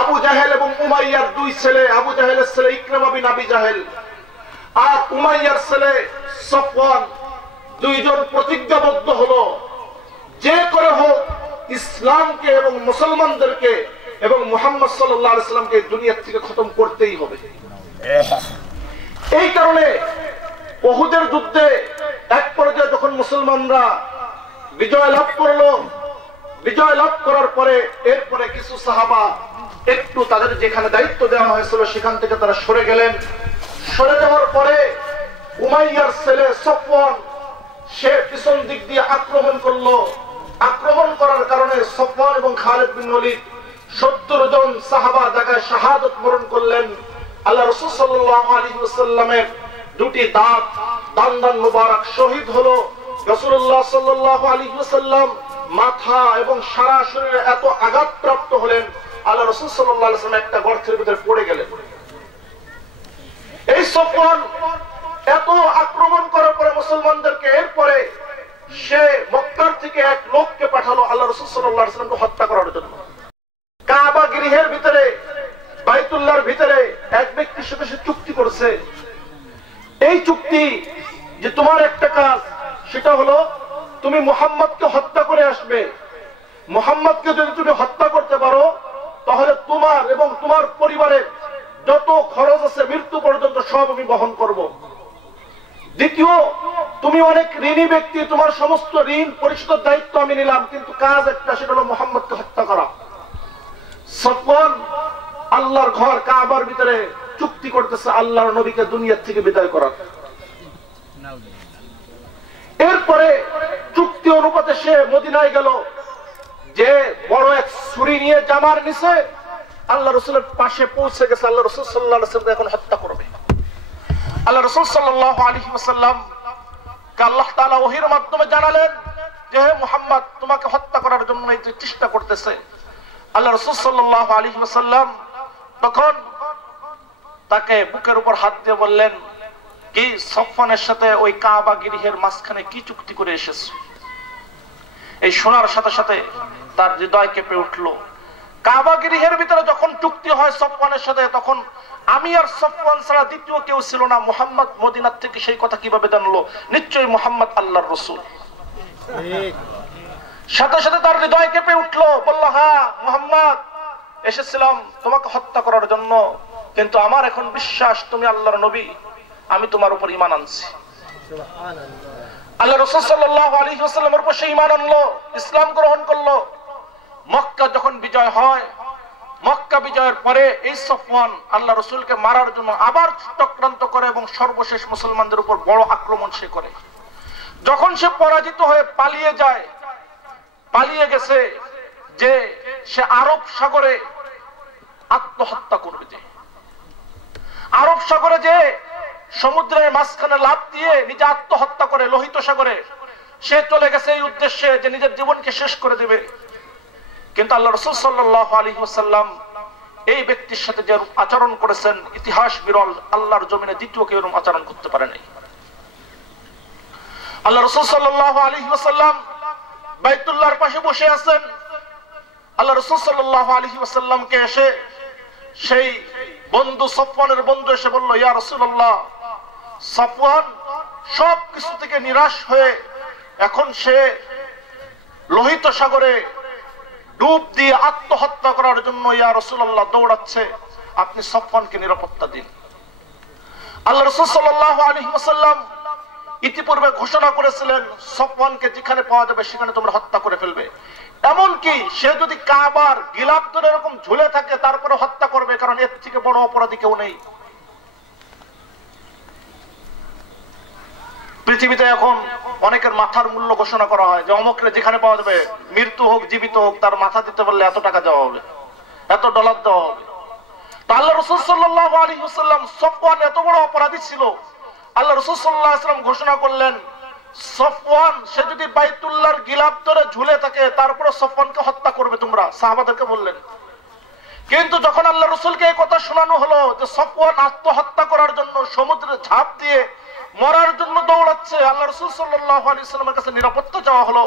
আবু জাহেল এবং উমাইয়ার দুই ছেলে, আবু জাহেলের ছেলে ইকরামা বিন আবি জাহেল আর উমাইয়ার ছেলে সফওয়ান, দুইজন প্রতিজ্ঞাবদ্ধ হলো যে করে হোক ইসলামকে এবং মুসলমানদেরকে এবং মুহাম্মদ সাল্লাল্লাহু আলাইহি ওয়াসাল্লামকে দুনিয়া থেকে খতম করতেই হবে। এই কারণে উহুদের যুদ্ধে এক পর্যায়ে যখন মুসলমানরা বিজয় লাভ করলো, বিজয় লাভ করার পরে এরপরে কিছু সাহাবা একটু তাদের যেখানে দায়িত্ব দেওয়া হয়েছিল সেখান থেকে তারা সরে গেলেন। সরে যাওয়ার পরে উমাইয়ার ছেলে সফওয়ান সে পিছন দিক দিয়ে আক্রমণ করলো। আক্রমণ করার কারণে সফওয়ান এবং খালিদ বিন ওলীদ 70 জন সাহাবা জায়গায় শাহাদাত বরণ করলেন। আল্লাহ রাসূল সাল্লাল্লাহু আলাইহি ওয়াসাল্লামের দুটি দাঁত দান মুবারক শহীদ হলো। রাসূলুল্লাহ সাল্লাল্লাহু আলাইহি ওয়াসাল্লাম মাথা এবং সারা শরীরে এত আঘাতপ্রাপ্ত হলেন, আল্লাহ রাসূল সাল্লাল্লাহু আলাইহি ওয়াসাল্লাম একটা গর্তের ভিতরে পড়ে গেলেন। এই সফওয়ান এত আক্রমণ করার পরে মুসলমানদেরকে এরপরে সে মক্কার থেকে এক লোককে পাঠালো আল্লাহ রাসূল সাল্লাল্লাহু আলাইহি ওয়াসাল্লামকে হত্যা করার জন্য। কাবা গৃহের ভিতরে, বাইতুল্লাহর ভিতরে এক ব্যক্তির সাথে সে চুক্তি করছে। এই চুক্তি যে তোমার একটা কাজ, সেটা হলো তুমি মুহাম্মদকে হত্যা করে আসবে। মুহাম্মদকে যদি তুমি হত্যা করতে পারো তাহলে তোমার এবং তোমার পরিবারের যত খরচ আছে মৃত্যু পর্যন্ত সব আমি বহন করব। দ্বিতীয়, তুমি অনেক ঋণী ব্যক্তি, তোমার সমস্ত ঋণ পরিশোধের দায়িত্ব আমি নিলাম, কিন্তু কাজ একটা, সেটা হলো মুহাম্মদকে হত্যা করা। সফওয়ান আল্লাহর ঘর কাবার ভিতরে চুক্তি করতেছে আল্লাহর নবীকে দুনিয়া থেকে বিদায় করার। এরপরে চুক্তি অনুপাতে সে মদিনায় গেল, যে বড় এক ছুরি নিয়ে জামার নিচে আল্লাহ রাসূলের পাশে পৌঁছে গেছে। আল্লাহ রাসূল সাল্লাল্লাহু আলাইহি ওয়াসাল্লাম এখন হত্যা করবে। আল্লাহ রাসূল সাল্লাল্লাহু আলাইহি ওয়াসাল্লাম কে আল্লাহ তাআলা ওহীর মাধ্যমে জানালেন যে হে মুহাম্মদ, তোমাকে হত্যা করার জন্য এই চেষ্টা করতেছে। আল্লাহ রাসূল সাল্লাল্লাহু আলাইহি ওয়াসাল্লাম তখন তাকে বুকের উপর হাত দিয়ে বললেন, কি সফওয়ানের সাথে ওই কাবা গৃহের মাঝখানে কি চুক্তি করে এসেছো? এই শোনার সাথে সাথে তার হৃদয় কেঁপে উঠলো। কাবা গৃহের ভিতরে যখন চুক্তি হয় সফওয়ানের সাথে, তখন আমি আর সফওয়ান ছাড়া দ্বিতীয় কেউ ছিল না। মুহাম্মদ মদিনার থেকে সেই কথা কিভাবে জানলো? নিশ্চয়ই মুহাম্মদ আল্লাহর রাসূল। সাথে সাথে তার হৃদয় কেঁপে উঠলো, বলল, হ্যাঁ মুহাম্মদ, এসেছিলাম তোমাকে হত্যা করার জন্য, কিন্তু আমার এখন বিশ্বাস তুমি আল্লাহর নবী, আমি তোমার উপর ঈমান আনছি। আল্লাহ রাসূল সাল্লাল্লাহু আলাইহি ওয়াসাল্লামের উপর সে ঈমান আনলো, ইসলাম গ্রহণ করলো। মক্কা যখন বিজয় হয়, মক্কা বিজয়ের পরে এই সফওয়ান আল্লাহ রাসূলকে মারার জন্য আবার চক্রান্ত করে এবং সর্বশেষ মুসলমানদের উপর বড় আক্রমণ সে করে। যখন সে পরাজিত হয়ে পালিয়ে যায়, পালিয়ে গেছে যে সে আরব সাগরে আত্মহত্যা করবে। যে আরব সাগরে যে সমুদ্রের মাঝখানে লাফ দিয়ে নিজে আত্মহত্যা করে লোহিত সাগরে, সে চলে গেছে এই উদ্দেশ্যে যে নিজের জীবনকে শেষ করে দেবে। কিন্তু আল্লাহ রাসূল সাল্লাল্লাহু আলাইহি ওয়াসাল্লাম এই ব্যক্তির সাথে যে আচরণ করেছেন, ইতিহাস বিরল, আল্লাহর জমিনে দ্বিতীয় কেউ এরকম আচরণ করতে পারে নাই। আল্লাহ রাসূল সাল্লাল্লাহু আলাইহি ওয়াসাল্লাম বাইতুল্লাহর পাশে বসে আছেন। আল্লাহ রাসূল সাল্লাল্লাহু আলাইহি ওয়াসাল্লামকে এসে সেই বন্ধু সফওয়ানের বন্ধু এসে বলল, ইয়া রাসূলুল্লাহ, সফওয়ান সব কিছু থেকে নিরাশ হয়ে এখন সে লোহিত সাগরে ডুব দিয়ে আত্মহত্যা করার জন্য ইয়া রাসূলুল্লাহ দৌড়াচ্ছে, আপনি সফওয়ানকে নিরাপত্তা দিন। আল্লাহ রাসূল সাল্লাল্লাহু আলাইহি ওয়াসাল্লাম ইতিপূর্বে ঘোষণা করেছিলেন সফওয়ানকে যেখানে পাওয়া যাবে সেখানে তোমরা হত্যা করে ফেলবে। এমনকি সে যদি কাবার গিলাফ ধরে এরকম ঝুলে থাকে তারপরে হত্যা করবে, কারণ এর থেকে বড় অপরাধী কেউ নেই। পৃথিবীতে এখন অনেকের মাথার মূল্য ঘোষণা করা হয় যে অমুকরে যেখানে পাওয়া যাবে, মৃত্যু হোক জীবিত হোক, তার মাথা দিতে পারলে এত টাকা দেওয়া হবে, এত ডলার দেওয়া হবে। তা আল্লাহ রাসূল সাল্লাল্লাহু আলাইহি ওয়াসাল্লাম, সফওয়ান এত বড় অপরাধী ছিল, আল্লাহ রাসূল সাল্লাল্লাহু আলাইহি ওয়াসাল্লাম ঘোষণা করলেন সফওয়ান সে যদি বাইতুল্লাহর গিলাফ ধরে ঝুলে থাকে তারপরে সফওয়ানকে হত্যা করবে তোমরা, সাহাবাদেরকে বললেন। কিন্তু যখন আল্লাহ রাসূলকে এই কথা শোনানো হলো যে সফওয়ান আত্মহত্যা করার জন্য সমুদ্রে ঝাঁপ দিয়ে মরার জন্য দৌড়াচ্ছে, আল্লাহ রাসূল সাল্লাল্লাহু আলাইহি ওয়াসাল্লামের কাছে নিরাপত্তা চাওয়া হলো।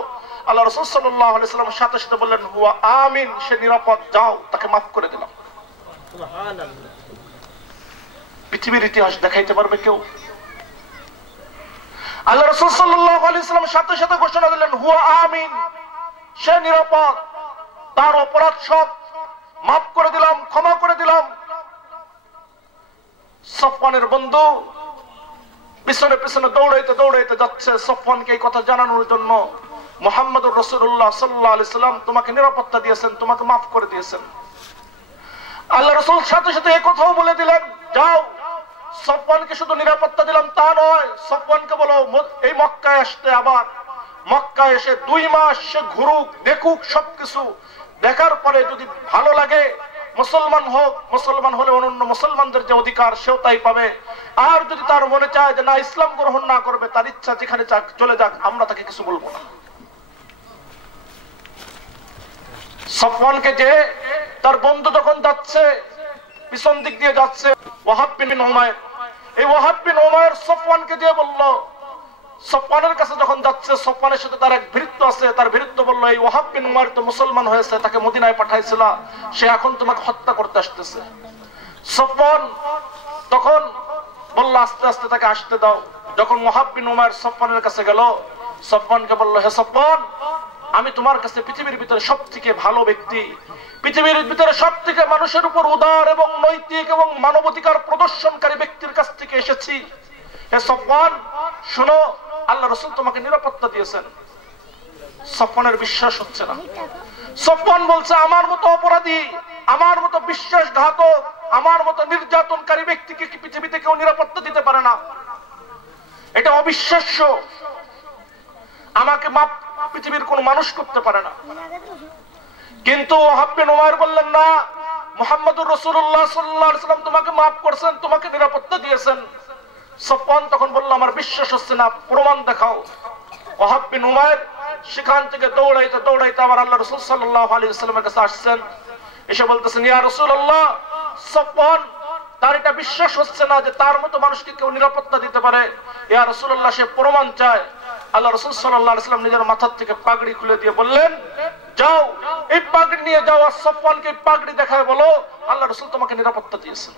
আল্লাহ রাসূল সাল্লাল্লাহু আলাইহি ওয়াসাল্লাম সাথে সাথে বললেন হুয়া আমিন, সে নিরাপদ, যাও তাকে মাফ করে দিলাম। সুবহানাল্লাহ। পৃথিবীর ইতিহাস দেখাইতে পারবে কেউ? আল্লাহ রাসূল সাল্লাল্লাহু আলাইহি ওয়াসাল্লাম সাথে সাথে ঘোষণা দিলেন হুয়া আমিন, সে নিরাপদ, তার অপরাধ সব মাফ করে দিলাম, ক্ষমা করে দিলাম। সফওয়ানের বন্ধু পিছনে পিছনে দৌড়াইতে দৌড়াইতে যাচ্ছে সফওয়ানকে এই কথা জানানোর জন্য, মুহাম্মদুর রাসূলুল্লাহ সাল্লাল্লাহু আলাইহি ওয়াসাল্লাম তোমাকে নিরাপত্তা দিয়েছেন, তোমাকে মাফ করে দিয়েছেন। আল্লাহ রাসূল সাথে সাথে এই কথাও বলে দিলেন যাও, সফওয়ানকে শুধু নিরাপত্তা দিলাম তা নয়, সফওয়ানকে বলো এই মক্কায় আসতে, আবার মক্কায় এসে 2 মাস সে ঘুরুক, দেখুক সবকিছু, দেখার পরে যদি ভালো লাগে মুসলমান হোক, মুসলমান হলে অন্যান্য মুসলমানদের যে অধিকার সেও তাই পাবে। আর যদি তার মনে চায় যে না ইসলাম গ্রহণ না করবে, তার ইচ্ছা যেখানে যাক চলে যাক, আমরা তাকে কিছু বলবো না। সফওয়ানকে যে তার বন্ধু যখন যাচ্ছে, পিছন দিক দিয়ে যাচ্ছে ওয়াহাব বিন উমাইর, এই ওয়াহাব বিন উমাইর সফওয়ানকে দিয়ে বলল, সফওয়ানের কাছে যখন যাচ্ছে, সফওয়ানের সাথে তার এক ভৃত্য আছে, তার ভৃত্য বলল এই ওয়াহাব বিন উমাইর তো মুসলমান হয়েছে, তাকে মদিনায় পাঠাইছিল, সে এখন তোমাকে হত্যা করতে আসতেছে। সফওয়ান তখন বলল আস্তে আস্তে তাকে আসতে দাও। যখন ওয়াহাব বিন উমাইর সফওয়ানের কাছে গেল, সফওয়ানকে বলল হে সফওয়ান, আমি তোমার কাছে পৃথিবীর ভিতরে সবথেকে ভালো ব্যক্তি, পৃথিবীর ভিতরে সবথেকে মানুষের উপর উদার এবং নৈতিক এবং মানবাধিকার প্রদর্শনকারী ব্যক্তির কাছ থেকে এসেছি। হে সফওয়ান শুনো, আল্লাহ রাসূল তোমাকে নিরাপত্তা দিয়েছেন। সফওয়ানের বিশ্বাস হচ্ছে না। সফওয়ান বলছে আমার মতো অপরাধী, আমার মতো বিশ্বাসঘাতক, আমার মতো নির্যাতনকারী ব্যক্তিকে কি পৃথিবীতে কেউ নিরাপত্তা দিতে পারে না? এটা অবিশ্বাস্য, আমাকে মাপ পৃথিবীর কোন মানুষ করতে পারে না। কিন্তু ওয়াহাব বিন উমাইর বললেন না, মুহাম্মদুর রাসূলুল্লাহ সাল্লাল্লাহু আলাইহি ওয়াসাল্লাম তোমাকে মাফ করছেন, তোমাকে নিরাপত্তা দিয়েছেন। সফওয়ান তখন বলল আমার বিশ্বাস হচ্ছে না, প্রমাণ দেখাও। ওয়াহাব বিন উমাইর সেখান থেকে দৌড়াইতে দৌড়াইতে আবার আল্লাহ রাসূল সাল্লাল্লাহু আলাইহি ওয়াসাল্লামের কাছে আসছেন, এসে বলতেছেন ইয়া রাসূলুল্লাহ, সফওয়ান তার এটা বিশ্বাস হচ্ছে না যে তার মতো মানুষকে কেউ নিরাপত্তা দিতে পারে, ইয়া রাসূলুল্লাহ সে প্রমাণ চায়। আল্লাহ রাসূল সাল্লাল্লাহু আলাইহি ওয়াসাল্লাম নিজের মাথার থেকে পাগড়ি খুলে দিয়ে বললেন যাও এই পাগড়ি নিয়ে যাও, আর সফওয়ানকে পাগড়ি দেখায় বলো আল্লাহ রাসূল তোমাকে নিরাপত্তা দিয়েছেন।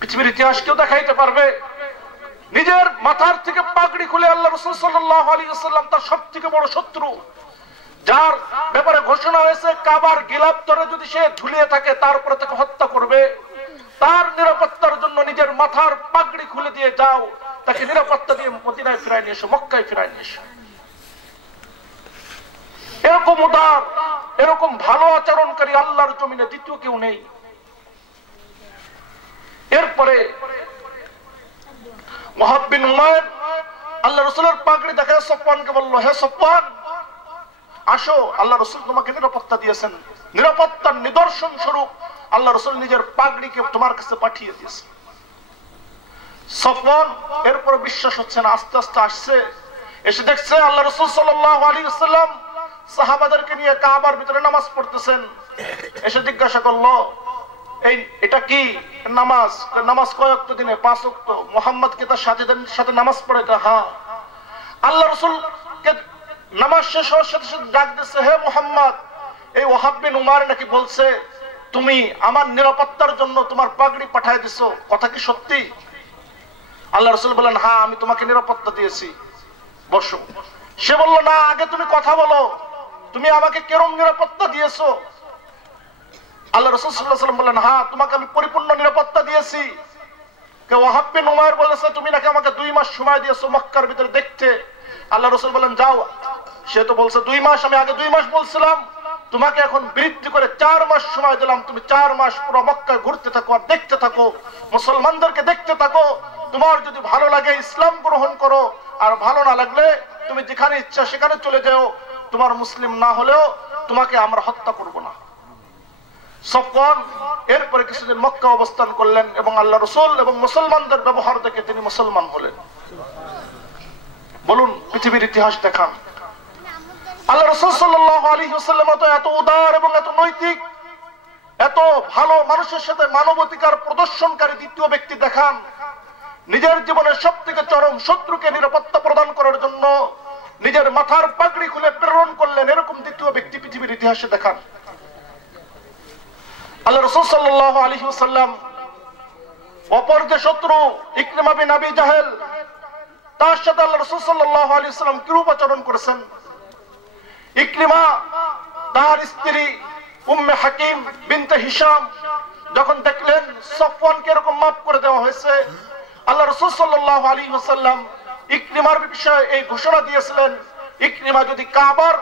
পৃথিবীর ইতিহাস কেউ দেখাইতে পারবে? নিজের মাথার থেকে পাগড়ি খুলে আল্লাহ রাসূল সাল্লাল্লাহু আলাইহি ওয়াসাল্লাম তার সবথেকে বড় শত্রু, যার ব্যাপারে ঘোষণা হয়েছে কাবার গিলাফ ধরে যদি সে ঝুলিয়ে থাকে তারপরে তাকে হত্যা করবে, তার নিরাপত্তার জন্য নিজের মাথার পাগড়ি খুলে দিয়ে যাও, তাকে নিরাপত্তা দিয়ে মদিনায় ফিরায় নিয়ে এসো, মক্কায় ফিরায় নিয়ে এসো। এরকম উদার, এরকম ভালো আচরণকারী আল্লাহর জমিনে দ্বিতীয় কেউ নেই। এরপরে ওয়াহাব বিন উমাইর আল্লাহ রাসূলের পাগড়ি দেখে সফওয়ানকে বলল হে সফওয়ান আসো, আল্লাহ রাসূল তোমাকে নিরাপত্তা দিয়েছেন, নিরাপত্তার নিদর্শন স্বরূপ আল্লাহ রাসূল নিজের পাগড়িকে তোমার কাছে পাঠিয়ে দিয়েছেন। সফওয়ান এরপর বিশ্বাস হচ্ছে না, আস্তে আস্তে আসছে, এসে দেখছে আল্লাহ রাসূল সাল্লাল্লাহু আলাইহি ওয়াসাল্লাম সাহাবাদেরকে নিয়ে কাবার ভিতরে নামাজ পড়তেছেন। এসে জিজ্ঞাসা করলো এটা কি নামাজ? নামাজ কয় ওয়াক্ত দিনে? 5 ওয়াক্ত। মুহাম্মদ কি তার সাথে নামাজ পড়ে? হ্যাঁ। আল্লাহ রাসূলকে নামাজ শেষ হওয়ার সাথে সাথে ডাক দিচ্ছে হে মুহাম্মদ, এই ওয়াহাব বিন উমাইর নাকি বলছে তুমি আমার নিরাপত্তার জন্য তোমার পাগড়ি পাঠিয়ে দিছো, কথা কি সত্যি? আল্লাহ রাসূল বলেন হ্যাঁ আমি তোমাকে নিরাপত্তা দিয়েছি, বসো। সে বলল না, আগে তুমি কথা বলো, তুমি আমাকে কেরম নিরাপত্তা দিয়েছো? আল্লাহ রাসূল সাল্লাল্লাহু আলাইহি ওয়াসাল্লাম বললেন হ্যাঁ তোমাকে আমি পরিপূর্ণ নিরাপত্তা দিয়েছি, কেউ ওয়াহাব বিন উমাইর বলেছে তুমি নাকি আমাকে 2 মাস সময় দিয়েছো মক্কার ভিতরে দেখতে। আল্লাহ রাসূল বলেন যাও। সে তো বলছে 2 মাস, আমি আগে 2 মাস বলছিলাম, তোমাকে এখন বৃদ্ধি করে 4 মাস সময় দিলাম, তুমি 4 মাস পুরো মক্কায় ঘুরতে থাকো আর দেখতে থাকো, মুসলমানদেরকে দেখতে থাকো। তোমার যদি ভালো লাগে ইসলাম গ্রহণ করো, আর ভালো না লাগলে তুমি যেখানে ইচ্ছা সেখানে চলে যাও, তোমার মুসলিম না হলেও তোমাকে আমরা হত্যা করব না। সফওয়ান এরপরে কিছুদিন মক্কা অবস্থান করলেন এবং আল্লাহ রাসূল এবং মুসলমানদের ব্যবহার দেখে তিনি মুসলমান হলেন। বলুন, পৃথিবীর ইতিহাস দেখান। আল্লাহ রাসূল সাল্লাল্লাহু আলাইহি ওয়াসাল্লাম তো এত উদার এবং এত নৈতিক, এত ভালো মানুষের সাথে মানবাধিকার প্রদর্শনকারী দ্বিতীয় ব্যক্তি দেখান। নিজের জীবনের সবথেকে চরম শত্রুকে নিরাপত্তা প্রদান করার জন্য নিজের মাথার পাগড়ি খুলে প্রেরণ করলেন, এরকম দ্বিতীয় ব্যক্তি পৃথিবীর ইতিহাসে দেখান। আল্লাহ রাসূল সাল্লাল্লাহু আলাইহি ওয়াসাল্লাম অপর যে শত্রু ইকরিমা বিন আবি জাহেল, তার সাথে আল্লাহ রাসূল সাল্লাল্লাহু আলাইহি ওয়াসাল্লাম কিরূপ আচরণ করেছেন। ইকরিমা তার স্ত্রী উম্মে হাকিম বিনতে হিশাম যখন দেখলেন সফওয়ানকে এরকম মাফ করে দেওয়া হয়েছে, আল্লাহ রাসূল সাল্লাল্লাহু আলাইহি ওয়াসাল্লাম ইকরিমার বিষয়ে এই ঘোষণা দিয়েছিলেন, ইকরিমা যদি কাবার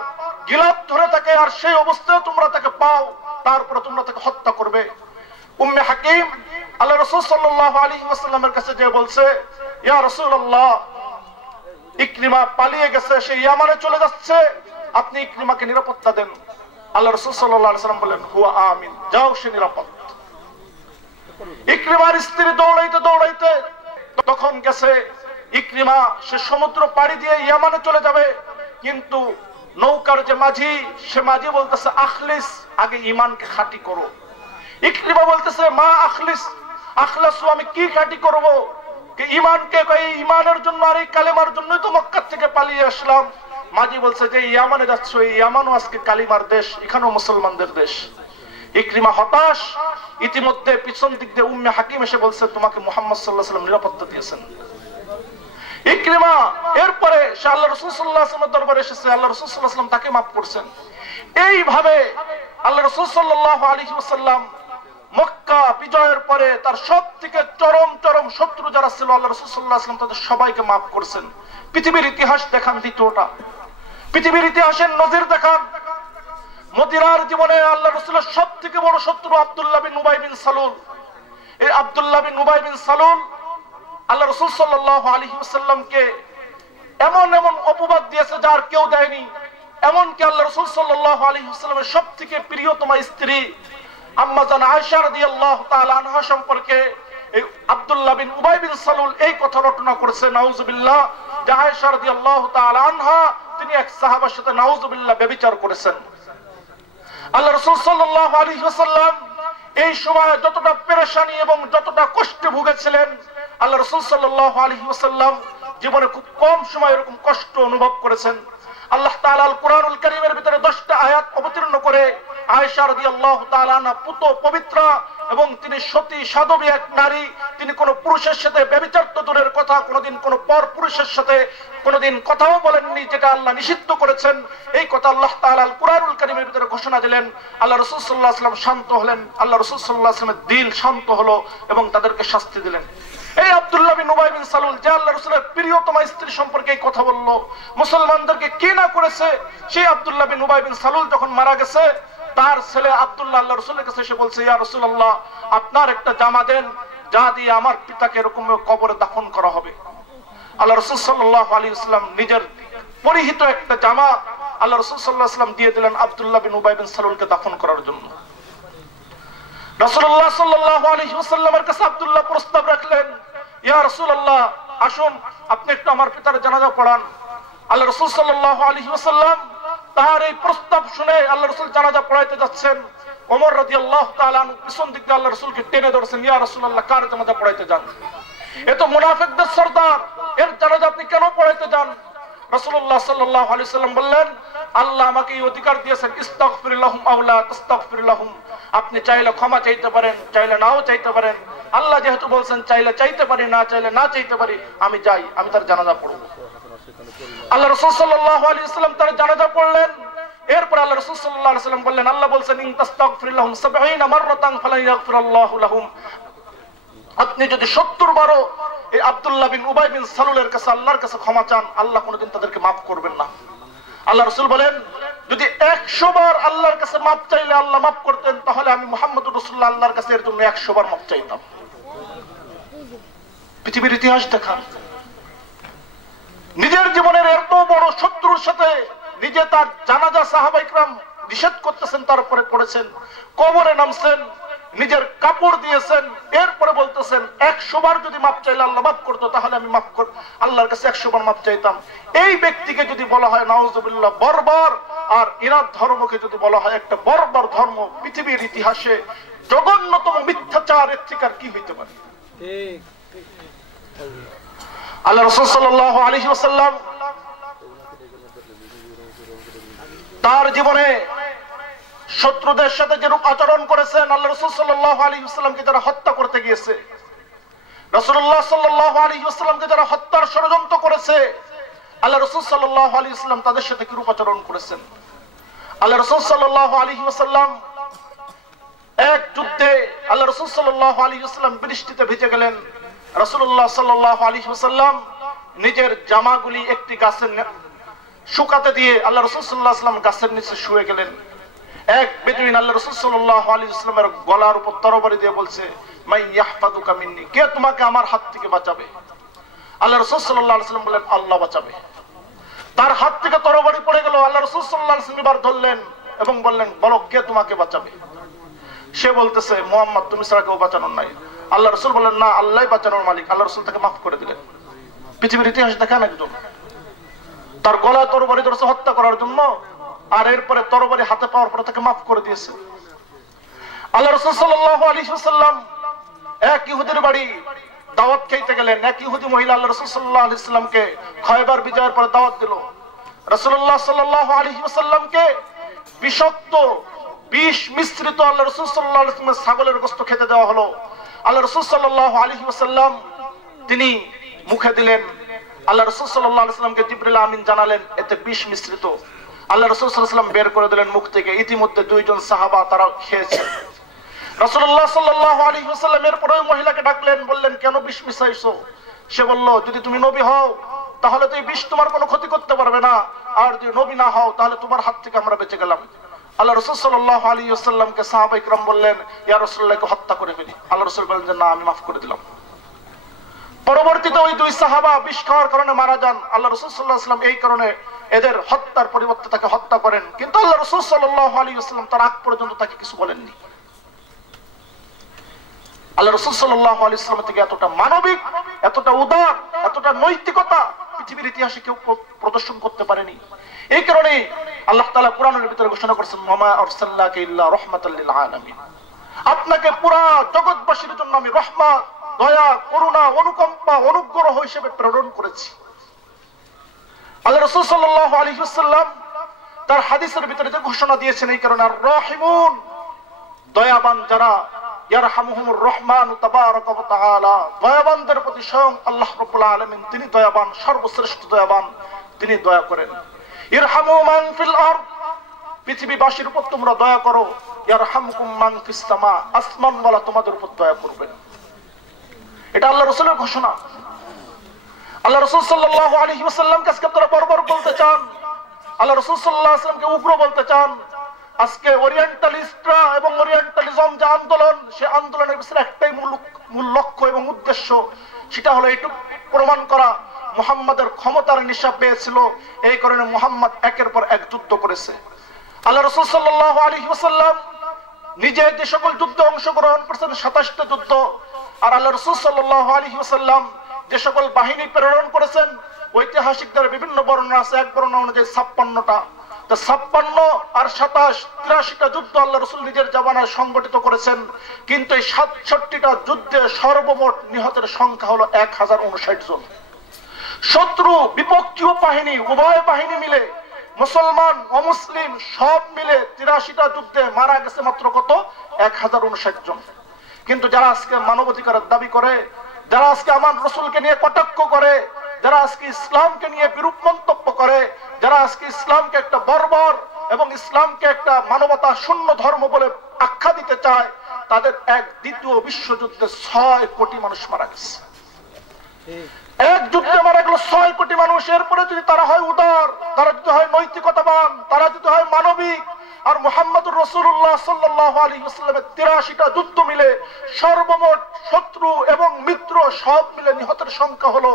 গিলাফ ধরে থাকে আর সেই অবস্থায় তোমরা তাকে পাও, তারপরে তোমরা তাকে হত্যা করবে। উম্মে হাকিম আল্লাহ রাসূল সাল্লাল্লাহু আলাইহি ওয়াসাল্লামের কাছে যে বলছে, ইয়া রাসূলুল্লাহ, ইকরিমা পালিয়ে গেছে, সে ইয়ামানে চলে যাচ্ছে, আপনি ইকরিমাকে নিরাপত্তা দেন। আল্লাহ রাসূল সাল্লাল্লাহু আলাইহি ওয়াসাল্লাম বললেন, হুয়া আমিন, যাও, সে নিরাপদ। ইকরিমার স্ত্রী দৌড়াইতে দৌড়াইতে তখন গেছে, ইকরিমা সে সমুদ্র পাড়ি দিয়ে ইয়ামানে চলে যাবে, কিন্তু নৌকার যে মাঝি, সে মাঝি বলতেছে আখলিস, আগে ঈমানকে খাঁটি করো। ইকরিমা বলতেছে মা আখলিস, আখলাসু, আমি কি খাঁটি করব? ঈমানকে, এই ঈমানের জন্য আর এই কালেমার জন্যই তো মক্কা থেকে পালিয়ে আসলাম। মাঝি বলছে যে ইয়ামানে যাচ্ছ, এই ইয়ামানও আজকে কালিমার দেশ, এখানেও মুসলমানদের দেশ। ইকরিমা হতাশ। ইতিমধ্যে পিছন দিক দিয়ে উম্মে হাকিম এসে বলছে তোমাকে মুহাম্মদ সাল্লাল্লাহু আলাইহি ওয়াসাল্লাম নিরাপত্তা দিয়েছেন। ইকরিমা এরপরে সে আল্লাহ রাসূল সাল্লাল্লাহু আলাইহি ওয়াসাল্লামের দরবারে এসেছে, আল্লাহ রাসূল সাল্লাল্লাহু আলাইহি ওয়াসাল্লাম তাকে মাফ করছেন। এইভাবে আল্লাহ রাসূল সাল্লাল্লাহু আলাইহি ওয়াসাল্লাম মক্কা বিজয়ের পরে তার সবথেকে চরম চরম শত্রু যারা ছিল, আল্লাহ রাসূল সাল্লাল্লাহু আলাইহি ওয়াসাল্লাম তাদের সবাইকে মাফ করছেন। পৃথিবীর ইতিহাস দেখান দ্বিতীয়টা, পৃথিবীর ইতিহাসের নজির দেখান। মদিনার জীবনে আল্লাহ রাসূলের সবথেকে বড় শত্রু আব্দুল্লাহ বিন উবাই বিন সালুল। এই আব্দুল্লাহ বিন উবাই বিন সালুল আল্লাহ রাসূল সাল্লাল্লাহু আলাইহি ওয়াসাল্লামকে এমন এমন অপবাদ দিয়েছে যার কেউ দেয়নি। এমনকি আল্লাহ রাসূল সাল্লাল্লাহু আলাইহি ওয়াসাল্লামের সবথেকে প্রিয়তমা স্ত্রী আম্মা জান আয়েশা রাদিয়াল্লাহু তাআলা আনহা সম্পর্কে এই আব্দুল্লাহ বিন উবাই বিন সালুল এই কথা রটনা করেছে, নাউযুবিল্লাহ, যে আয়েশা রাদিয়াল্লাহু তাআলা আনহা তিনি এক সাহাবার সাথে নাউযুবিল্লাহ ব্যভিচার করেছেন। আল্লাহ রাসূল সাল্লাল্লাহু আলাইহি ওয়াসাল্লাম এই সময় যতটা পেরেশানি এবং যতটা কষ্টে ভুগেছিলেন, আল্লাহ রাসূল সাল্লাল্লাহু আলাইহি ওয়াসাল্লাম জীবনে খুব কম সময় এরকম কষ্ট অনুভব করেছেন। আল্লাহ তাআলা আল কুরআনুল কারীমের ভিতরে 10টা আয়াত অবতীর্ণ করে আয়েশা রাদিয়াল্লাহু তাআলা আনহা পুত পবিত্রা এবং তিনি সতী সাধবী এক নারী, তিনি কোন পুরুষের সাথে ব্যভিচার তো দূরের কথা, কোনদিন কোন পর পুরুষের সাথে কোনদিন কথাও বলেননি, যেটা আল্লাহ নিষিদ্ধ করেছেন। এই কথা আল্লাহ তাআলা আল কুরআনুল কারীমের ভিতরে ঘোষণা দিলেন। আল্লাহ রাসূল সাল্লাল্লাহু আলাইহি ওয়াসাল্লাম শান্ত হলেন, আল্লাহ রাসূল সাল্লাল্লাহু আলাইহি ওয়াসাল্লামের দিল শান্ত হলো এবং তাদেরকে শাস্তি দিলেন। এই আব্দুল্লাহ বিন উবাই বিন সালুল যে আল্লাহ রাসূলের প্রিয়তমা স্ত্রী সম্পর্কে এই কথা বলল, মুসলমানদেরকে কি না করেছে, সেই আব্দুল্লাহ বিন উবাই বিন সালুল যখন মারা গেছে, তার ছেলে আব্দুল্লাহ আল্লাহ রাসূলের কাছে এসে বলছে, ইয়া রাসূলুল্লাহ, আপনার একটা জামা দেন যা দিয়ে আমার পিতাকে এরকম কবরে দাফন করা হবে। আল্লাহ রাসূল সাল্লাল্লাহু আলাইহি ওয়াসাল্লাম নিজের পরিহিত একটা জামা আল্লাহ রাসূল সাল্লাল্লাহু আলাইহি ওয়াসাল্লাম দিয়ে দিলেন আব্দুল্লাহ বিন উবাই বিন সালুলকে দাফন করার জন্য। রাসূলুল্লাহ সাল্লাল্লাহু আলাইহি ওয়াসাল্লামের কাছে আব্দুল্লাহ প্রস্তাব রাখলেন, ইয়া রাসূলুল্লাহ, আসুন আপনি একটু আমার পিতার জানাজা পড়ান। আল্লাহ রাসূল সাল্লাল্লাহু আলাইহি ওয়াসাল্লাম তার এই প্রস্তাব শুনে আল্লাহ রাসূল জানাজা পড়াইতে যাচ্ছেন, ওমর রাদিয়াল্লাহু তাআলা পিছন দিক দিয়ে আল্লাহ রাসূলকে টেনে ধরছেন, ইয়া রাসূলুল্লাহ, কার জানাজা পড়াইতে যান? এ তো মুনাফিকদের সরদার, এর জানাজা আপনি কেন পড়াইতে যান? রাসূলুল্লাহ সাল্লাল্লাহু আলাইহি ওয়াসাল্লাম বললেন, আল্লাহ আমাকে এই অধিকার দিয়েছেন, ইস্তাগফির লাহুম আও লা তাস্তাগফির লাহুম, আপনি চাইলে ক্ষমা চাইতে পারেন, চাইলে নাও চাইতে পারেন। আল্লাহ যেহেতু বলছেন চাইলে চাইতে পারি, না চাইলে না চাইতে পারি, আমি যাই, আমি তার জানাজা পড়ব। আল্লাহ রাসূল সাল্লাল্লাহু আলাইহি ওয়াসাল্লাম তার জানাজা পড়লেন। এরপর আল্লাহ রাসূল সাল্লাল্লাহু আলাইহি ওয়াসাল্লাম বললেন, আল্লাহ বলছেন ইন তাস্তাগফির লাহুম 70 মাররাতান ফালা ইয়াগফিরুল্লাহু লাহুম, আপনি যদি 70 বারও এই আব্দুল্লাহ বিন উবাই বিন সালুলের কাছে আল্লাহর কাছে ক্ষমা চান, আল্লাহ কোনোদিন তাদেরকে মাফ করবেন না। আল্লাহ রাসূল বলেন, যদি 100 বার আল্লাহর কাছে মাফ চাইলে আল্লাহ মাফ করতেন, তাহলে আমি মুহাম্মদুর রাসূলুল্লাহ আল্লাহর কাছে এর জন্য 100 বার মাফ চাইতাম। পৃথিবীর ইতিহাস দেখান, নিজের জীবনের এত বড় শত্রুর সাথে নিজে তার জানাজা সাহাবা ইকরাম নিষেধ করতেছেন, তারপরে পড়েছেন, কবরে নামছেন, নিজের কাপড় দিয়েছেন, এরপরে বলতেছেন 100 বার যদি মাফ চাইলে আল্লাহ মাফ করতো, তাহলে আমি আল্লাহর কাছে 100 বার মাফ চাইতাম। এই ব্যক্তিকে যদি বলা হয় নাউজুবিল্লাহ বর্বর, আর ইনাদ ধর্মকে যদি বলা হয় একটা বর্বর ধর্ম, পৃথিবীর ইতিহাসে জঘন্যতম মিথ্যাচার, এর থেকে আর কি হইতে পারে? আল্লাহ রাসূল সাল্লাল্লাহু আলাইহি ওয়াসাল্লাম তার জীবনে শত্রুদের সাথে যেরূপ আচরণ করেছেন, আল্লাহ রাসূল সাল্লাল্লাহু আলাইহি ওয়াসাল্লামকে যারা হত্যা করতে গিয়েছে, রাসূলুল্লাহ সাল্লাল্লাহু আলাইহি ওয়াসাল্লামকে যারা হত্যার ষড়যন্ত্র করেছে, আল্লাহ রাসূল সাল্লাল্লাহু আলাইহি ওয়াসাল্লাম তাদের সাথে কিরূপ আচরণ করেছেন। আল্লাহ রাসূল সাল্লাল্লাহু আলাইহি ওয়াসাল্লাম এক যুদ্ধে আল্লাহ রাসূল সাল্লাল্লাহু আলাইহি ওয়াসাল্লাম বৃষ্টিতে ভিজে গেলেন। রাসূলুল্লাহ সাল্লাল্লাহু আলাইহি ওয়াসাল্লাম নিজের জামাগুলি একটি গাছের শুকাতে দিয়ে আল্লাহ রাসূল সাল্লাল্লাহু আলাইহি ওয়াসাল্লাম গাছের নিচে শুয়ে গেলেন। এক বেদুইন আল্লাহ রাসূল সাল্লাল্লাহু আলাইহি ওয়াসাল্লামের গলার উপর তরবারি দিয়ে বলছে, মাই ইয়াহফাদুকা মিন্নি, কে তোমাকে আমার হাত থেকে বাঁচাবে? আল্লাহ রাসূল সাল্লাল্লাহু আলাইহি ওয়াসাল্লাম বললেন, আল্লাহ বাঁচাবে। তার হাত থেকে তরবারি পড়ে গেল। আল্লাহ রাসূল সাল্লাল্লাহু আলাইহি ওয়াসাল্লাম এবার ধরলেন এবং বললেন, বলো কে তোমাকে বাঁচাবে? সে বলতেছে, মুহাম্মদ, তুমি ছাড়া কেউ বাঁচানোর নাই। আল্লাহ রাসূল বললেন, না, আল্লাহই বাঁচানোর মালিক। আল্লাহ রাসূল তাকে মাফ করে দিলেন। পৃথিবীর ইতিহাস দেখান, একজন তার গলায় তরবারি ধরেছে হত্যা করার জন্য, আর এরপরে তরবারি হাতে পাওয়ার পরে তাকে মাফ করে দিয়েছে। আল্লাহ রাসূল সাল্লাল্লাহু আলাইহি ওয়াসাল্লাম এক ইহুদির বাড়ি দাওয়াত খেতে গেলেন। এক ইহুদি মহিলা আল্লাহ রাসূল সাল্লাল্লাহু আলাইহি ওয়াসাল্লামকে খয়বার বিজয়ের পরে দাওয়াত দিল। রাসূলুল্লাহ সাল্লাল্লাহু আলাইহি ওয়াসাল্লামকে বিষাক্ত বিষ মিশ্রিত আল্লাহ রাসূল সাল্লাল্লাহু আলাইহি ওয়াসাল্লামের ছাগলের গোশত খেতে দেওয়া হলো। আল্লাহ রাসূল সাল্লাল্লাহু আলাইহি ওয়াসাল্লাম তিনি মুখে দিলেন। আল্লাহ রাসূল সাল্লাল্লাহু আলাইহি ওয়াসাল্লামকে জিবরিল আমিন জানালেন, এতে বিষ মিশ্রিত। আল্লাহ রাসূল সাল্লাল্লাহু আলাইহি ওয়াসাল্লাম বের করে দিলেন মুখ থেকে। ইতিমধ্যে দুইজন সাহাবা তারা খেয়েছে। রাসূলুল্লাহ সাল্লাল্লাহু আলাইহি ওয়াসাল্লাম এরপরে ওই মহিলাকে ডাকলেন, বললেন, কেন বিষ মিশাইছো? সে বলল, যদি তুমি নবী হও তাহলে তো এই বিষ তোমার কোনো ক্ষতি করতে পারবে না, আর যদি নবী না হও তাহলে তোমার হাত থেকে আমরা বেঁচে গেলাম। আল্লাহ রাসূল সাল্লাল্লাহু আলাইহি ওয়াসাল্লামকে সাহাবায়ে কিরাম বললেন, ইয়া রাসূলুল্লাহকে হত্যা করে ফেলি। আল্লাহ রাসূল বললেন যে, না, আমি মাফ করে দিলাম। পরবর্তীতে ওই দুই সাহাবা বিষ খাওয়ার কারণে মারা যান। আল্লাহ রাসূল সাল্লাল্লাহু আলাইহি ওয়াসাল্লাম এই কারণে এদের হত্যার পরিবর্তে তাকে হত্যা করেন। কিন্তু আল্লাহ রাসূল সাল্লাল্লাহু আলাইহি ওয়াসাল্লাম তার আগ পর্যন্ত তাকে কিছু বলেননি। আল্লাহ রাসূল সাল্লাল্লাহু আলাইহি ওয়াসাল্লাম থেকে এতটা মানবিক, এতটা উদার, এতটা নৈতিকতা পৃথিবীর ইতিহাসে কেউ প্রদর্শন করতে পারেনি। এই কারণে আল্লাহ তাআলা কোরআনের ভিতরে ঘোষণা করেছেন, ওয়া আরসালনাকা ইল্লা রাহমাতাল লিল আলামিন, আপনাকে পুরা জগৎবাসীর জন্য আমি রহমত, দয়া, করুণা, অনুকম্পা, অনুগ্রহ হিসেবে প্রেরণ করেছি। আল্লাহ রাসূল সাল্লাল্লাহু আলাইহি ওয়াসাল্লাম তার হাদিসের ভিতরে যে ঘোষণা দিয়েছেন, এই কারণে আর রাহিমুন, দয়াবান যারা, ইয়ারহামুহুমুর রহমান তাবারাকা ওয়া তাআলা, দয়াবানদের প্রতি স্বয়ং আল্লাহ রাব্বুল আলামিন তিনি দয়াবান, সর্বশ্রেষ্ঠ দয়াবান, তিনি দয়া করেন। ইরহামু মান ফিল আরদ, পৃথিবীবাসীর উপর তোমরা দয়া করো। ইয়ারহামুকুম মান ফিস সামা, আসমানওয়ালা তোমাদের উপর দয়া করবেন। এটা আল্লাহ রাসূলের ঘোষণা। আল্লাহ রাসূল সাল্লাল্লাহু আলাইহি ওয়াসাল্লামকে আজকে আপনারা বর্বর বলতে চান, আল্লাহ রাসূল সাল্লাল্লাহু আলাইহি ওয়াসাল্লামকে উগ্র বলতে চান। আজকে ওরিয়েন্টালিস্টরা এবং ওরিয়েন্টালিজম যে আন্দোলন, সে আন্দোলনের পিছনে একটাই মূল লক্ষ্য এবং উদ্দেশ্য, সেটা হলো এইটুকু প্রমাণ করা, মুহাম্মাদের ক্ষমতার নিশা পেয়েছিল, এই কারণে মুহাম্মদ একের পর এক যুদ্ধ করেছে। আল্লাহ রাসূল সাল্লাল্লাহু আলাইহি ওয়াসাল্লাম নিজে যে সকল যুদ্ধে অংশগ্রহণ করেছেন 27টা যুদ্ধ, আর আল্লাহ রাসূল সাল্লাল্লাহু আলাইহি ওয়াসাল্লাম যে সকল বাহিনী প্রেরণ করেছেন, ঐতিহাসিকদের বিভিন্ন বর্ণনা আছে। এক বর্ণনা অনুযায়ী 56টা। তো 56 আর 27, 83টা যুদ্ধ আল্লাহ রাসূল নিজের জামানায় সংগঠিত করেছেন। কিন্তু এই 67টা যুদ্ধে সর্বমোট নিহতের সংখ্যা হলো 1059 জন। শত্রু বিপক্ষীয় বাহিনী, উভয় বাহিনী মিলে, মুসলমান অমুসলিম সব মিলে 83টা যুদ্ধে মারা গেছে মাত্র কত? 1059 জন। কিন্তু যারা আজকে মানবাধিকারের দাবি করে, যারা আজকে আমার রাসূলকে নিয়ে কটাক্ষ করে, যারা আজকে ইসলামকে নিয়ে বিরূপ মন্তব্য করে, যারা আজকে ইসলামকে একটা বর্বর এবং ইসলামকে একটা মানবতা শূন্য ধর্ম বলে আখ্যা দিতে চায়, তাদের এক দ্বিতীয় বিশ্বযুদ্ধে 6 কোটি মানুষ মারা গেছে। এক যুদ্ধে মারা গেল 6 কোটি মানুষ। এরপরে যদি তারা হয় উদার, তারা যদি হয় নৈতিকতাবান, তারা যদি হয় মানবিক, আর মুহাম্মদুর রাসূলুল্লাহ সাল্লাল্লাহু আলাইহি ওয়াসাল্লামের 83টা যুদ্ধ মিলে সর্বমোট শত্রু এবং মিত্র সব মিলে নিহতের সংখ্যা হলো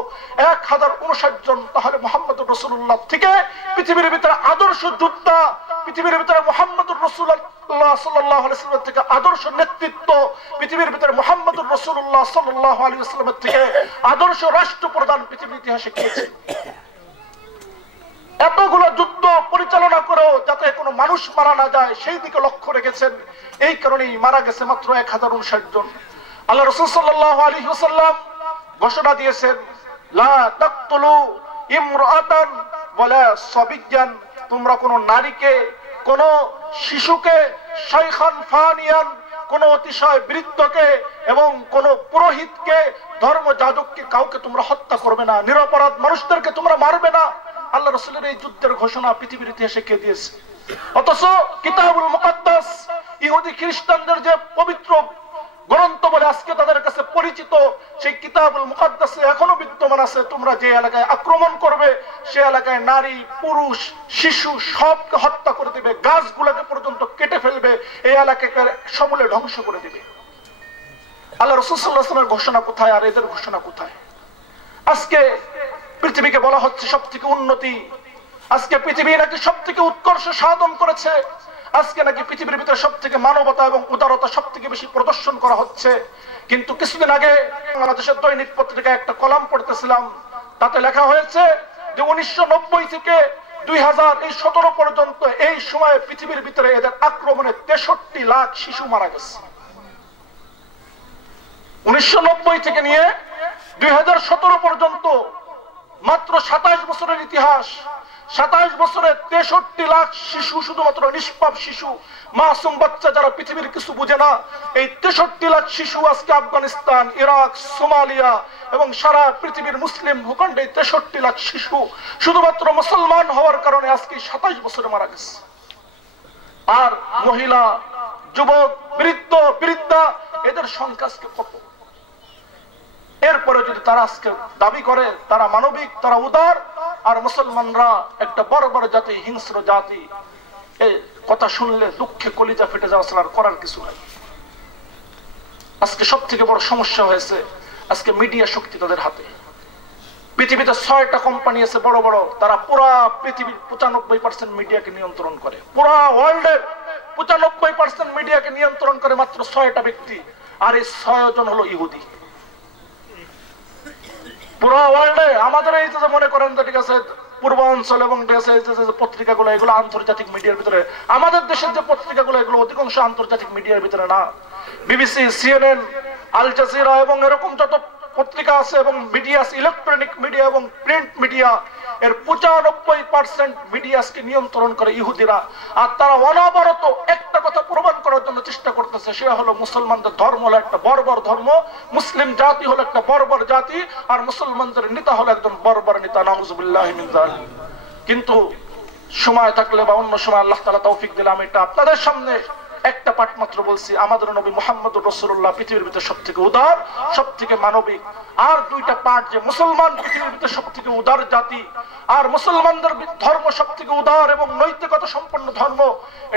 1059 জন, তাহলে মুহাম্মদুর রাসূলুল্লাহ থেকে পৃথিবীর ভিতরে আদর্শ যোদ্ধা, পৃথিবীর ভিতরে মুহাম্মদুর রাসূলুল্লাহ সাল্লাল্লাহু আলাইহি ওয়াসাল্লাম থেকে আদর্শ নেতৃত্ব, পৃথিবীর ভিতরে মুহাম্মদুর রাসূলুল্লাহ সাল্লাল্লাহু আলাইহি ওয়াসাল্লাম থেকে আদর্শ রাষ্ট্রপ্রধান পৃথিবীর ইতিহাসে গিয়েছে। এতগুলো যুদ্ধ পরিচালনা করেও যাতে কোনো মানুষ মারা না যায় সেই দিকে লক্ষ্য রেখেছেন। এই কারণেই মারা গেছে মাত্র 1059 জন। আল্লাহ রাসূল সাল্লাল্লাহু আলাইহি ওয়াসাল্লাম ঘোষণা দিয়েছেন, লা তাকতুলু ইমরাআতান ওয়ালা সাবিয়্যান, তোমরা কোন নারীকে, কোন শিশুকে, শাইখান ফানিয়ান, কোন অতিশয় বৃদ্ধকে এবং কোন পুরোহিতকে, ধর্মযাজককে, কাউকে তোমরা হত্যা করবে না, নিরপরাধ মানুষদেরকে তোমরা মারবে না। আল্লাহ রাসূলের এই যুদ্ধের ঘোষণা পৃথিবীর ইতিহাসে কে দিয়েছে? অথচ কিতাবুল মুকাদ্দাস, ইহুদি খ্রিস্টানদের যে পবিত্র গ্রন্থ বলে আজকে তাদের কাছে পরিচিত, সেই কিতাবুল মুকাদ্দাসে এখনো বিদ্যমান আছে, তোমরা যে এলাকায় আক্রমণ করবে সে এলাকায় নারী, পুরুষ, শিশু সবকে হত্যা করে দিবে, গাছগুলোকে পর্যন্ত কেটে ফেলবে, এই এলাকাকে সমূলে ধ্বংস করে দিবে। আল্লাহ রাসূল সাল্লাল্লাহু আলাইহি ওয়াসাল্লামের ঘোষণা কোথায় আর এদের ঘোষণা কোথায়? আজকে পৃথিবীকে বলা হচ্ছে সব থেকে উন্নতি, আজকে পৃথিবী নাকি সব থেকে উৎকর্ষ সাধন করেছে, আজকে নাকি পৃথিবীর ভিতরে সব থেকে মানবতা এবং উদারতা সব থেকে বেশি প্রদর্শন করা হচ্ছে। কিন্তু কিছুদিন আগে বাংলাদেশের দৈনিক পত্রিকায় একটা কলাম পড়তেছিলাম, তাতে লেখা হয়েছে যে 1990 থেকে 2017 পর্যন্ত এই সময়ে পৃথিবীর ভিতরে এদের আক্রমণে 63 লাখ শিশু মারা গেছে। 1990 থেকে নিয়ে 2017 পর্যন্ত মাত্র 27 বছরের ইতিহাস, 27 বছরে 63 লাখ শিশু, শুধুমাত্র নিষ্পাপ শিশু, মাসুম বাচ্চা যারা পৃথিবীর কিছু বুঝে না, এই 63 লাখ শিশু আজকে আফগানিস্তান, ইরাক, সোমালিয়া এবং সারা পৃথিবীর মুসলিম ভূখণ্ডে 63 লাখ শিশু শুধুমাত্র মুসলমান হওয়ার কারণে আজকে 27 বছরে মারা গেছে। আর মহিলা, যুবক, বৃদ্ধ, বৃদ্ধা এদের সংখ্যা আজকে কত? এরপরে যদি তারা আজকে দাবি করে তারা মানবিক, তারা উদার, আর মুসলমানরা একটা বর্বর জাতি, হিংস্র জাতি, এই কথা শুনলে দুঃখে কলিজা ফেটে যাওয়া ছাড়া করার কিছু নাই। আজকে সব থেকে বড় সমস্যা হয়েছে, আজকে মিডিয়া শক্তি তাদের হাতে। পৃথিবীতে 6টা কোম্পানি আছে বড় বড়, তারা পুরা পৃথিবীর 95% মিডিয়াকে নিয়ন্ত্রণ করে, পুরা ওয়ার্ল্ডের 95% মিডিয়াকে নিয়ন্ত্রণ করে মাত্র 6টা ব্যক্তি, আর এই 6 জন হলো ইহুদি। পুরো ওয়ার্ল্ডে আমাদের এই যে মনে করেন ঠিক আছে পূর্বাঞ্চল এবং দেশে যে পত্রিকাগুলো, এগুলো আন্তর্জাতিক মিডিয়ার ভিতরে, আমাদের দেশের যে পত্রিকাগুলো এগুলো অধিকাংশ আন্তর্জাতিক মিডিয়ার ভিতরে না। বিবিসি, সিএনএন, আল জাজিরা এবং এরকম যত পত্রিকা আছে এবং মিডিয়া, ইলেকট্রনিক মিডিয়া এবং প্রিন্ট মিডিয়া, এর 95% মিডিয়াকে নিয়ন্ত্রণ করে ইহুদিরা। আর তারা অনবরত একটা কথা প্রমাণ করার জন্য চেষ্টা করতেছে, সেটা হলো মুসলমানদের ধর্ম হলো একটা বর্বর ধর্ম, মুসলিম জাতি হলো একটা বর্বর জাতি, আর মুসলমানদের নেতা হলো একজন বর্বর নেতা, নাউযুবিল্লাহি মিন যালিক। কিন্তু সময় থাকলে বা অন্য সময় আল্লাহ তাআলা তৌফিক দিলে আমি এটা আপনাদের সামনে একটা পাঠ মাত্র বলছি। আমাদের নবী মুহাম্মদুর রাসূলুল্লাহ পৃথিবীর ভিতরে সবথেকে উদার, সবথেকে মানবিক। আর দুইটা পাঠ যে মুসলমান পৃথিবীর ভিতরে সবথেকে উদার জাতি, আর মুসলমানদের ধর্ম সবথেকে উদার এবং নৈতিকতা সম্পন্ন ধর্ম,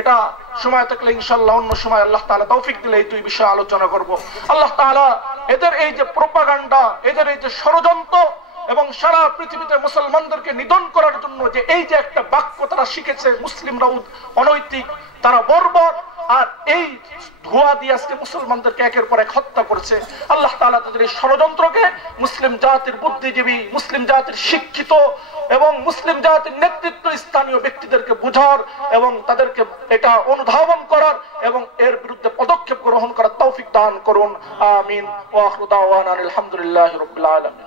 এটা সময় থাকলে ইনশাআল্লাহ অন্য সময় আল্লাহ তাআলা তৌফিক দিলে এই দুই বিষয়ে আলোচনা করব। আল্লাহ তাআলা এদের এই যে প্রোপাগান্ডা, এদের এই যে ষড়যন্ত্র এবং সারা পৃথিবীতে মুসলমানদেরকে নিধন করার জন্য যে এই যে একটা বাক্য তারা শিখেছে, মুসলিমরা অনৈতিক, তারা বর্বর, আর এই ধোয়া দিয়ে আজকে মুসলমানদেরকে একের পর এক হত্যা করছে। আল্লাহ তাআলা তাদের এই ষড়যন্ত্রকে মুসলিম জাতির বুদ্ধিজীবী, মুসলিম জাতির শিক্ষিত এবং মুসলিম জাতির নেতৃত্ব স্থানীয় ব্যক্তিদেরকে বুঝার এবং তাদেরকে এটা অনুধাবন করার এবং এর বিরুদ্ধে পদক্ষেপ গ্রহণ করার তৌফিক দান করুন। আমিন। ওয়া আখিরু দাওয়ানা আলহামদুলিল্লাহি রাব্বিল আলামিন।